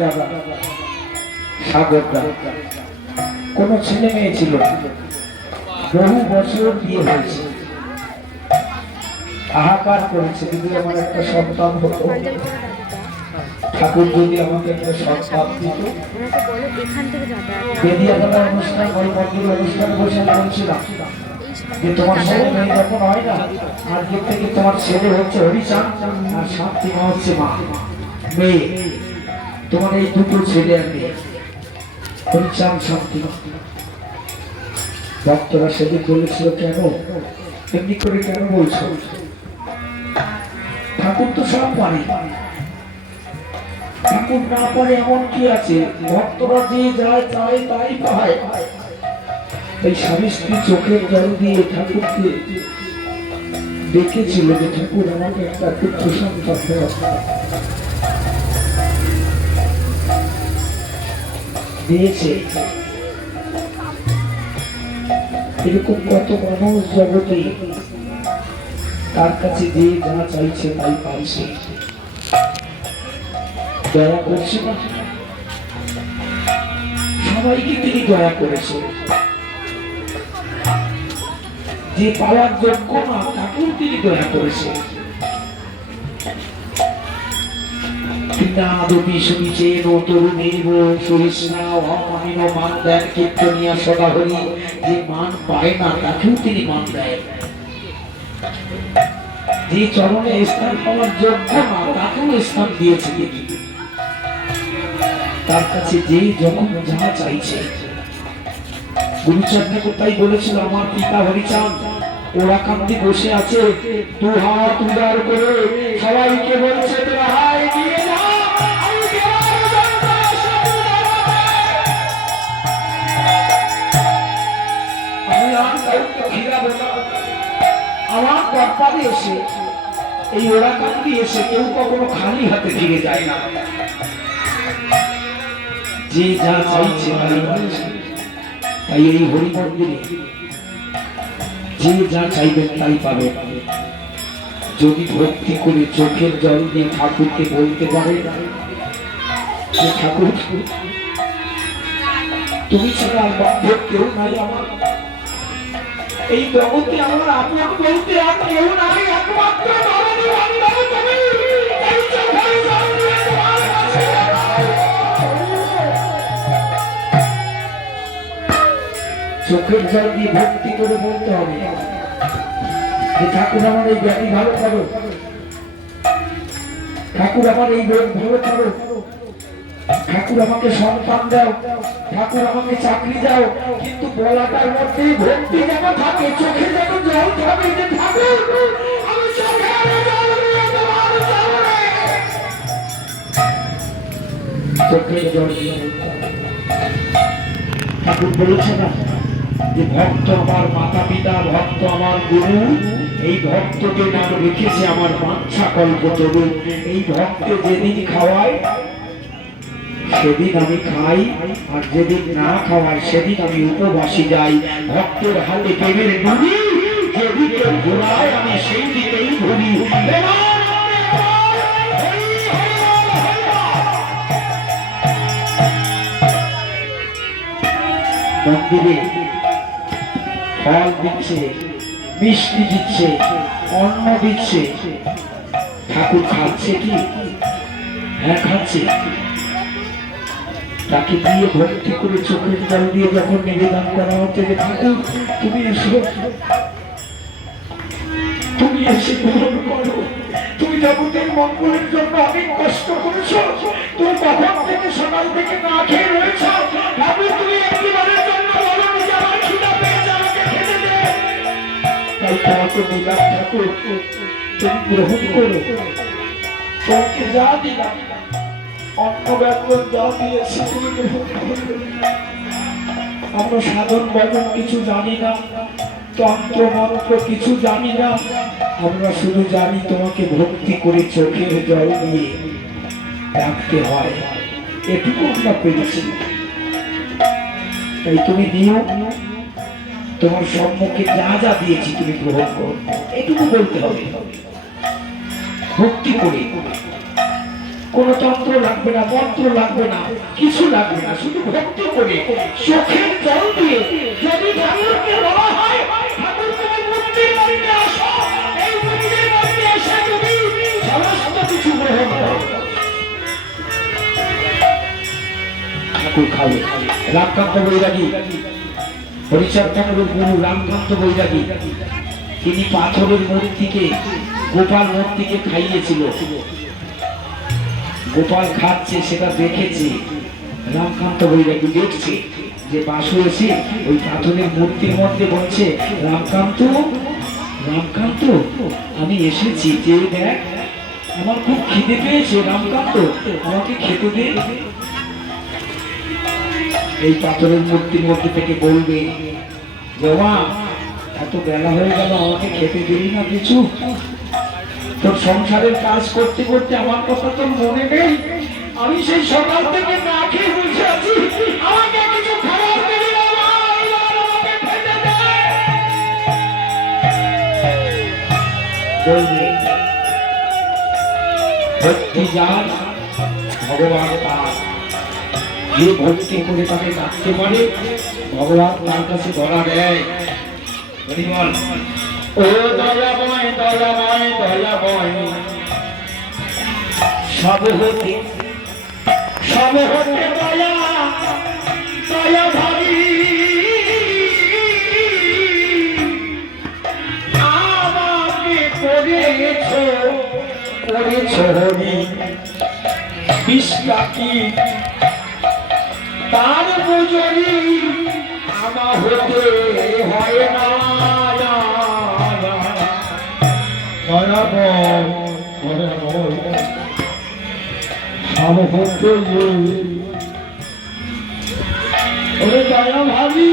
দাদা সাগর কোনো ছেলে মেয়ে ছিল না। বহু বছর বিয়ে হয়েছে, হাহাকার করেছে যদি আমার একটা সন্তান হতো, ঠাকুর যদি আমাকে একটা সন্তান দিত। বেদিয়াতলা অনুষ্ঠান, ওই মন্দির অনুষ্ঠান বসে বলছিলাম যে তোমার ছেলে মেয়ে যখন হয় না, আজকের থেকে তোমার ছেলে হচ্ছে হরিচাঁদ আর শান্তিমা হচ্ছে মা মেয়ে, তোমার এই দুটো ছেলে আর মেয়ে, হরিচাঁদ শান্তিমা। ভক্তরা সেদিন বলেছিল কেন এমনি করে কেন বলছো? ঠাকুর তো সব পারে, ঠাকুর না পারে এমন কি আছে? ভক্তরা যে যায় চায় তাই পায়। এই স্বামী স্ত্রী চোখের জল দিয়ে ঠাকুরকে ডেকেছিল যে ঠাকুর আমাকে একটা পুত্র সন্তান দিয়েছে। এরকম কত মানুষ জগতে তার কাছে যে যা চাইছে তাই পাইছে। দয়া করছে না, সবাইকে তিনি দয়া করেছে। যে পাওয়ার যোগ্য না তাকেও তিনি দয়া করেছে। পিতাদপি শুনিছেন ও তরুণীর সরিষ্ণা অমানিন মান দেন কীর্তনিয়া সদাহরি। যে মান পায় না তাকেও তিনি মান দেয়। যে চরণে স্থান পাওয়ার যোগ্য না তাকেও স্থান দিয়েছে তিনি। তার কাছে যে যখন যা চাইছে, গুরুচাঁদ ঠাকুর তাই বলেছিল আমার পিতা হরিচাঁদ ওরা কান্দি বসে আছে, দু হাত উদার করে সবাইকে বলছে হাই দিয়ে যাও। আমার কর্তারে এসে এই ওরা কান্দি এসে কেউ কখনো খালি হাতে ফিরে যায় না। যে যা চাইছে তাই এই হরি মন্দিরে যে যা চাইবেন তাই পাবে। যদি ভক্তি করে চোখের জল দিয়ে ঠাকুরকে বলতে পারে যে ঠাকুর তুমি ছাড়া বান্ধব কেউ নাই আমার, এই জগতে আমার আপন বলতে আর কেউ নাই, একমাত্র চোখের জল দিয়ে ভক্তি করে বলতে হবে যে ঠাকুর আমার এই ব্যাধি ভালো করো, ঠাকুর আমার এই রোগ ভালো করো, ঠাকুর আমাকে সন্তান দাও, ঠাকুর আমাকে চাকরি দাও। কিন্তু বলাটার মধ্যে ভক্তি যেন থাকে, চোখে যেন জল থাকে যে ঠাকুর আমি চোখের জল দিয়ে ঠাকুর বলেছে না যে ভক্ত আমার মাতা পিতা, ভক্ত আমার গুরু, এই ভক্তকে নাম রেখেছে আমার বাঞ্ছা কল্পতরু। এই ভক্ত যেদিন খাওয়ায় সেদিন আমি খাই, আর যেদিন না খাওয়ায় সেদিন আমি উপবাসী যাই। ভক্তের হাতে প্রেমের নুনি যেদিকে ঘোরায় আমি সেই দিকেই ঘুরি। মন্দিরে ফল দিচ্ছে, মিষ্টি দিচ্ছে, অন্ন দিচ্ছে, ঠাকুর খাচ্ছে কি? হ্যাঁ খাচ্ছে। তাকে দিয়ে ভক্তি করে চোখের জল দিয়ে যখন নিবেদন করা হচ্ছে যে ঠাকুর তুমি এসো, তুমি এসে গ্রহণ করো, তুমি জগতের মঙ্গলের জন্য অনেক কষ্ট করেছো, তুমি কখন থেকে সকাল থেকে না খেয়ে রয়েছ, ঠাকুর তুমি একবারের জন্য বলো যে আমার খিদা পেয়েছে আমাকে খেতে দে। তাই তোমাকে দিলাম ঠাকুর, তুমি গ্রহণ করো। তোমাকে যা দিলাম অন্ন ব্যঞ্জন যা দিয়েছি তুমি গ্রহণ করবে। আমরা সাধন ভজন কিছু জানি না, তন্ত্র মন্ত্র কিছু জানি না, আমরা শুধু জানি তোমাকে ভক্তি করে চোখের জল দিয়ে রাখতে হয়, এটুকু আমরা পেরেছি। তাই তুমি নিও, তোমার সম্মুখে যা যা দিয়েছি তুমি গ্রহণ করো, এটুকু বলতে হবে ভক্তি করে। কোনো তন্ত্র লাগবে না, মন্ত্র লাগবে না, কিছু লাগবে না, শুধু ভক্তি করে চোখের জল দিয়ে যদি ঠাকুরকে বলা হয় ঠাকুর তুমি মন্দির বাড়িতে আসো, এই মন্দির বাড়িতে এসে তুমি সমস্ত কিছু গ্রহণ করো। ঠাকুর খাবে। রামকান্ত বৈরাগী, হরিচাঁদ ঠাকুরের গুরু রামকান্ত বৈরাগী, তিনি পাথরের মূর্তিকে, গোপাল মূর্তিকে খাইয়েছিল। গোপাল খাচ্ছে, সেটা দেখেছে রামকান্ত বৈরাগী, দেখছে যে বাসু এসে ওই পাথরের মূর্তির মধ্যে বলছে, রামকান্ত রামকান্ত আমি এসেছি, যে দেখ আমার খুব খিদে পেয়েছে, রামকান্ত আমাকে খেতে দে। এই পাথরের মূর্তির মধ্যে থেকে বলবে, বাবা এত বেলা হয়ে গেল, আমাকে খেতে দিলি না কিছু? তোর সংসারের কাজ করতে করতে আমার কথা তোর মনে নেই? আমি সেই সকাল থেকে না খেয়ে বসে আছি, আমাকে কিছু খাবার দিলি না, আমাকে খেতে দে। বলবে ভক্তি যার ভগবান তার, যে ভক্তি করে তাকে ডাকতে পারে ভগবান তার কাছে ধরা দেয়। হরিবল। ও দয়াময় দয়াময় দয়াময়, সব হতে দয়া দয়া ভাবি, আমাকে করেছ হরি বিশ্বাকি, তার পুজোরি আমা হতে হয় না। ওরে দয়া ভাবি,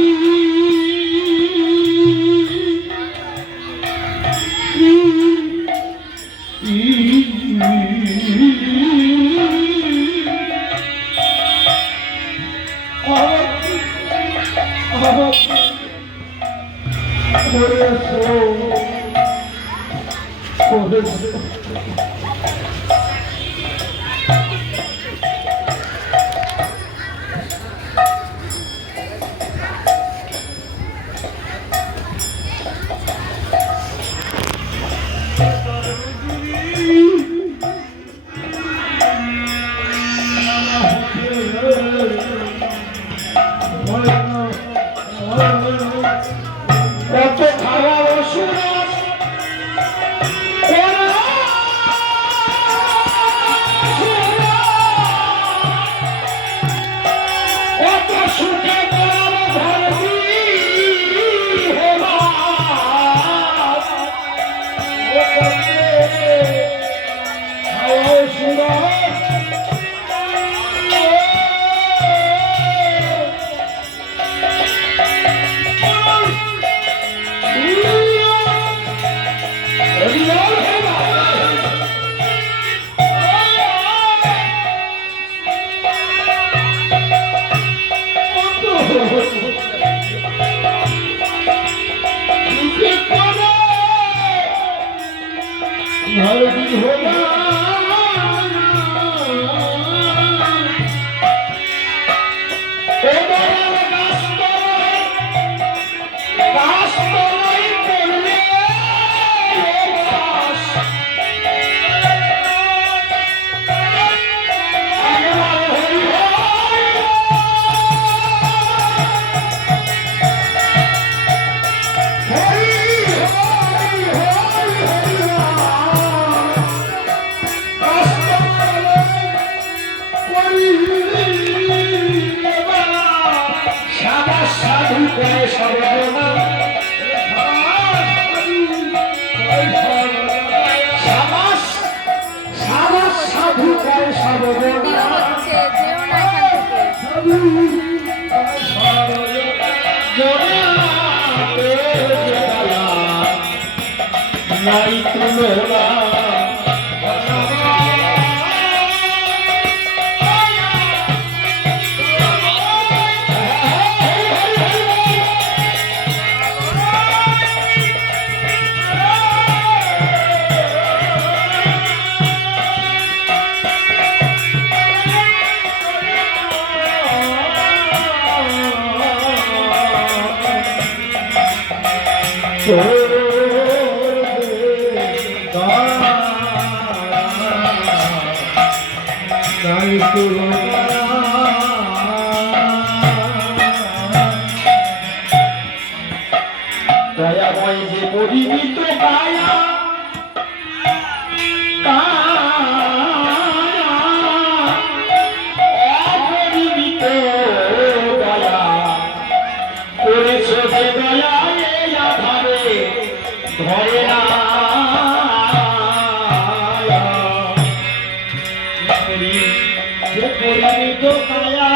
ভিডিও হচ্ছে, যেও না এখান থেকে। দয়াময় যে পরিমিত কায়া অপরিমিত দয়া করেছ যে দয়া এই আধারে ধরে না যে পরিমিত কায়া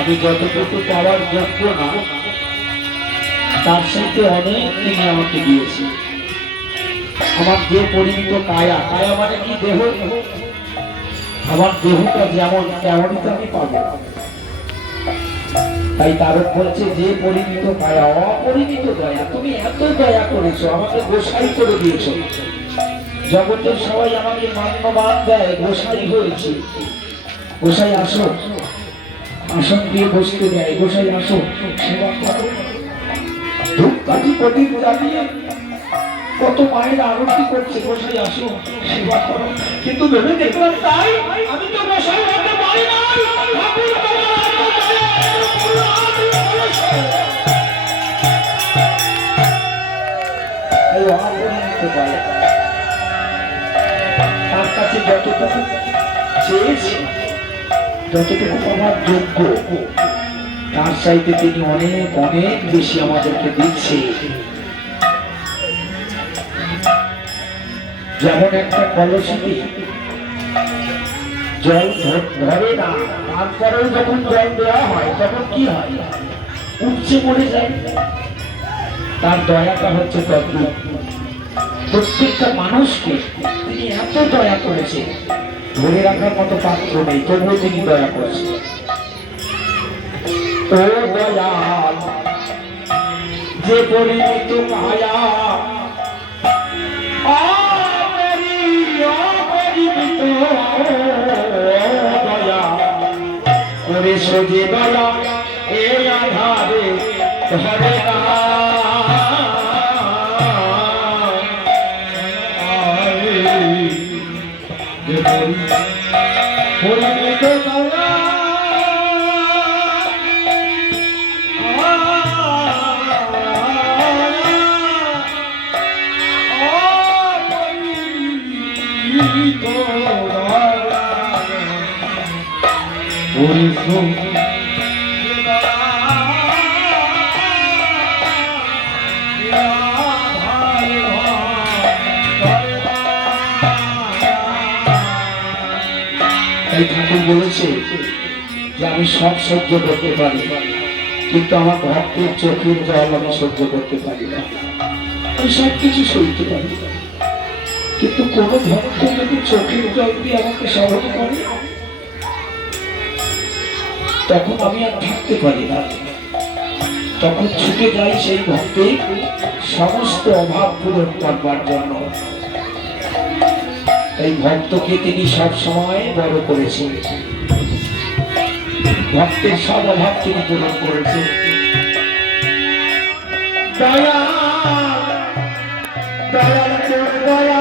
আমি যতটুকু পাওয়ার যোগ্য না তার সাথে অনেক তিনি আমাকে দিয়েছে। আমার যে পরিমিত কায়া, কায়া মানে কি দেহ, আমার দেহটা যেমন তেমনই তো আমি পাবো। তাই তার বলছে যে পরিমিত কায়া অপরিমিত দয়া, তুমি এত দয়া করেছো, আমাকে গোসাই করে দিয়েছো। জগতের সবাই আমাকে মান্যমান দেয়, গোসাই হয়েছে। গোসাই আসো, আসন দিয়ে বসতে দেয়, গোসাই আসো সেবা করো। ধূপকাঠি প্রদীপ জ্বালিয়ে কত মায়ের আরতি করছে, গোসাই আসো সেবা করো। কিন্তু ভেবে দেখলাম তাই আমি তো গোসাই হতে পারি না। তার কাছে যতটুকু চেয়েছি, যতটুকু আমার যোগ্য, তার চাইতে তিনি অনেক অনেক বেশি আমাদেরকে দিচ্ছে। যেমন একটা কলসিতে জল ধরে না, তারপরেও যখন জল দেওয়া হয় তখন কি হয়, উপচে পড়ে যায়। তার দয়াটা হচ্ছে তদ্রূপ। প্রত্যেকটা মানুষকে তিনি এত দয়া করেছে, ধরে রাখার মতো পাত্র নেই, তবুও তিনি দয়া করেছেন। ও দয়াল যে পরিমিত মায়া অপরিমিত দয়া করেছ যে দয়া এই আধারে ধরে না। পরিমিত দয়া ঠাকুর বলেছে যে আমি সব সহ্য করতে পারি, কিন্তু আমার ভক্তের চোখের জল আমি সহ্য করতে পারি না। আমি সবকিছু সইতে পারি, কিন্তু কোন ভক্ত যদি চোখের জল দিয়ে আমাকে সহজ করে তখন আমি আর থাকতে পারি না। তখন ছুটে যাই সেই ভক্তের সমস্ত অভাব পূরণ করবার জন্য। এই ভক্তকে তিনি সব সময় বড় করেছেন, ভক্তের সব অভাব তিনি পূরণ করেছেন। দয়া দয়া দয়া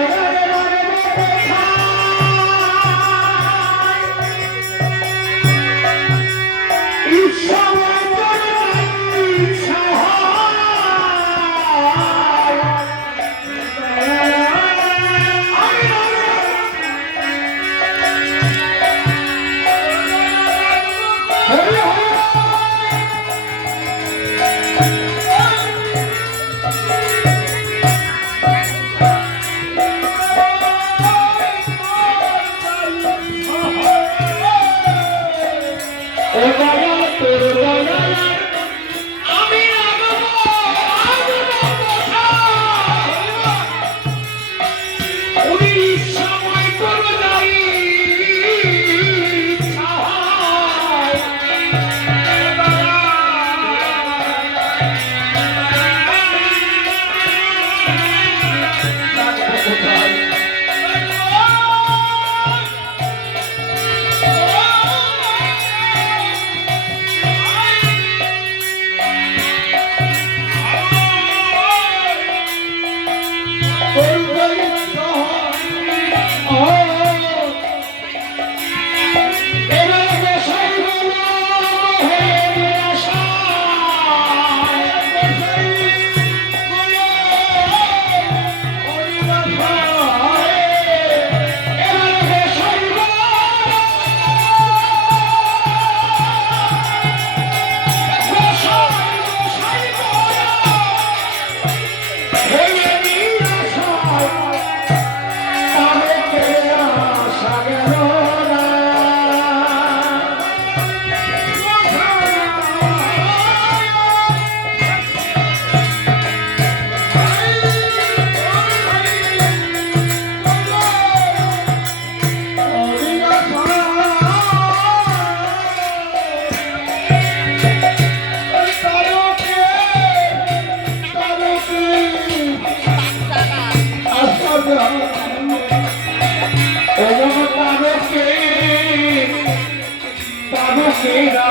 কেরা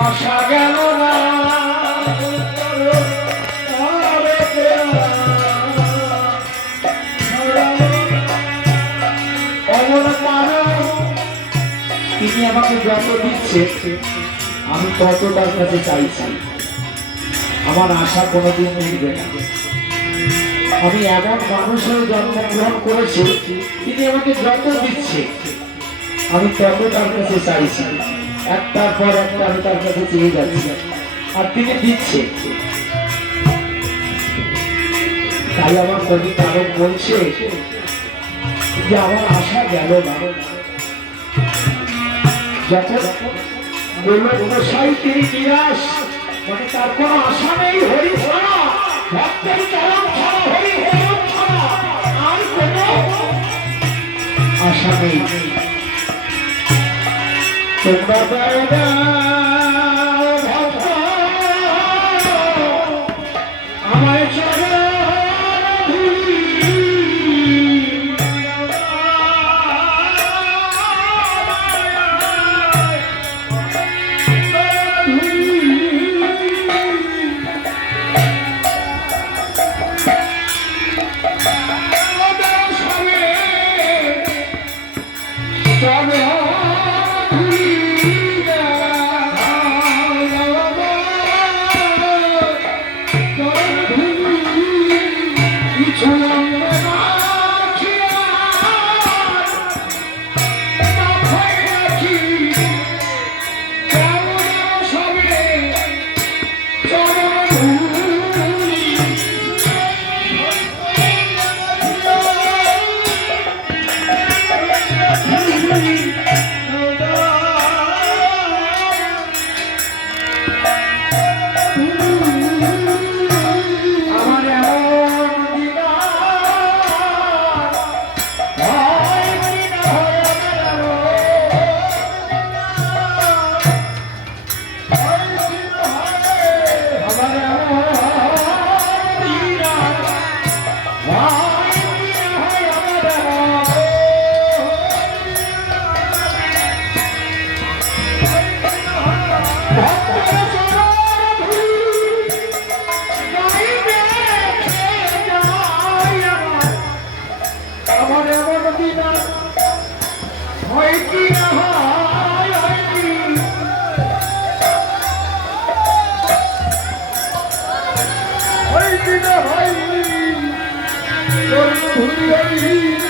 আশা গেল না তিনি আমাকে যত দিচ্ছে আমি তত তার কাছে চাইছি আমার আশা কোনোদিন মিলবে না আমি এমন মানুষ হয়ে জন্মগ্রহণ করেছি তিনি আমাকে যত দিচ্ছে আমি তত তার কাছে চাইছি একটার পর একটা আমি তার কাছে চেয়ে যাচ্ছি আর তিনি দিচ্ছে তাই আমার কবি তারক বলছে যে আমার আশা গেল না যখন গোলকসাই তিনি নিরাশ মানে তার কোনো আশা নেই হরি ছাড়া ভক্তের চরণ ছাড়া হরি হরি ছাড়া আর কোনো আশা নেই তোমরা বেড়া ভক্ত আমায় চরণ Hare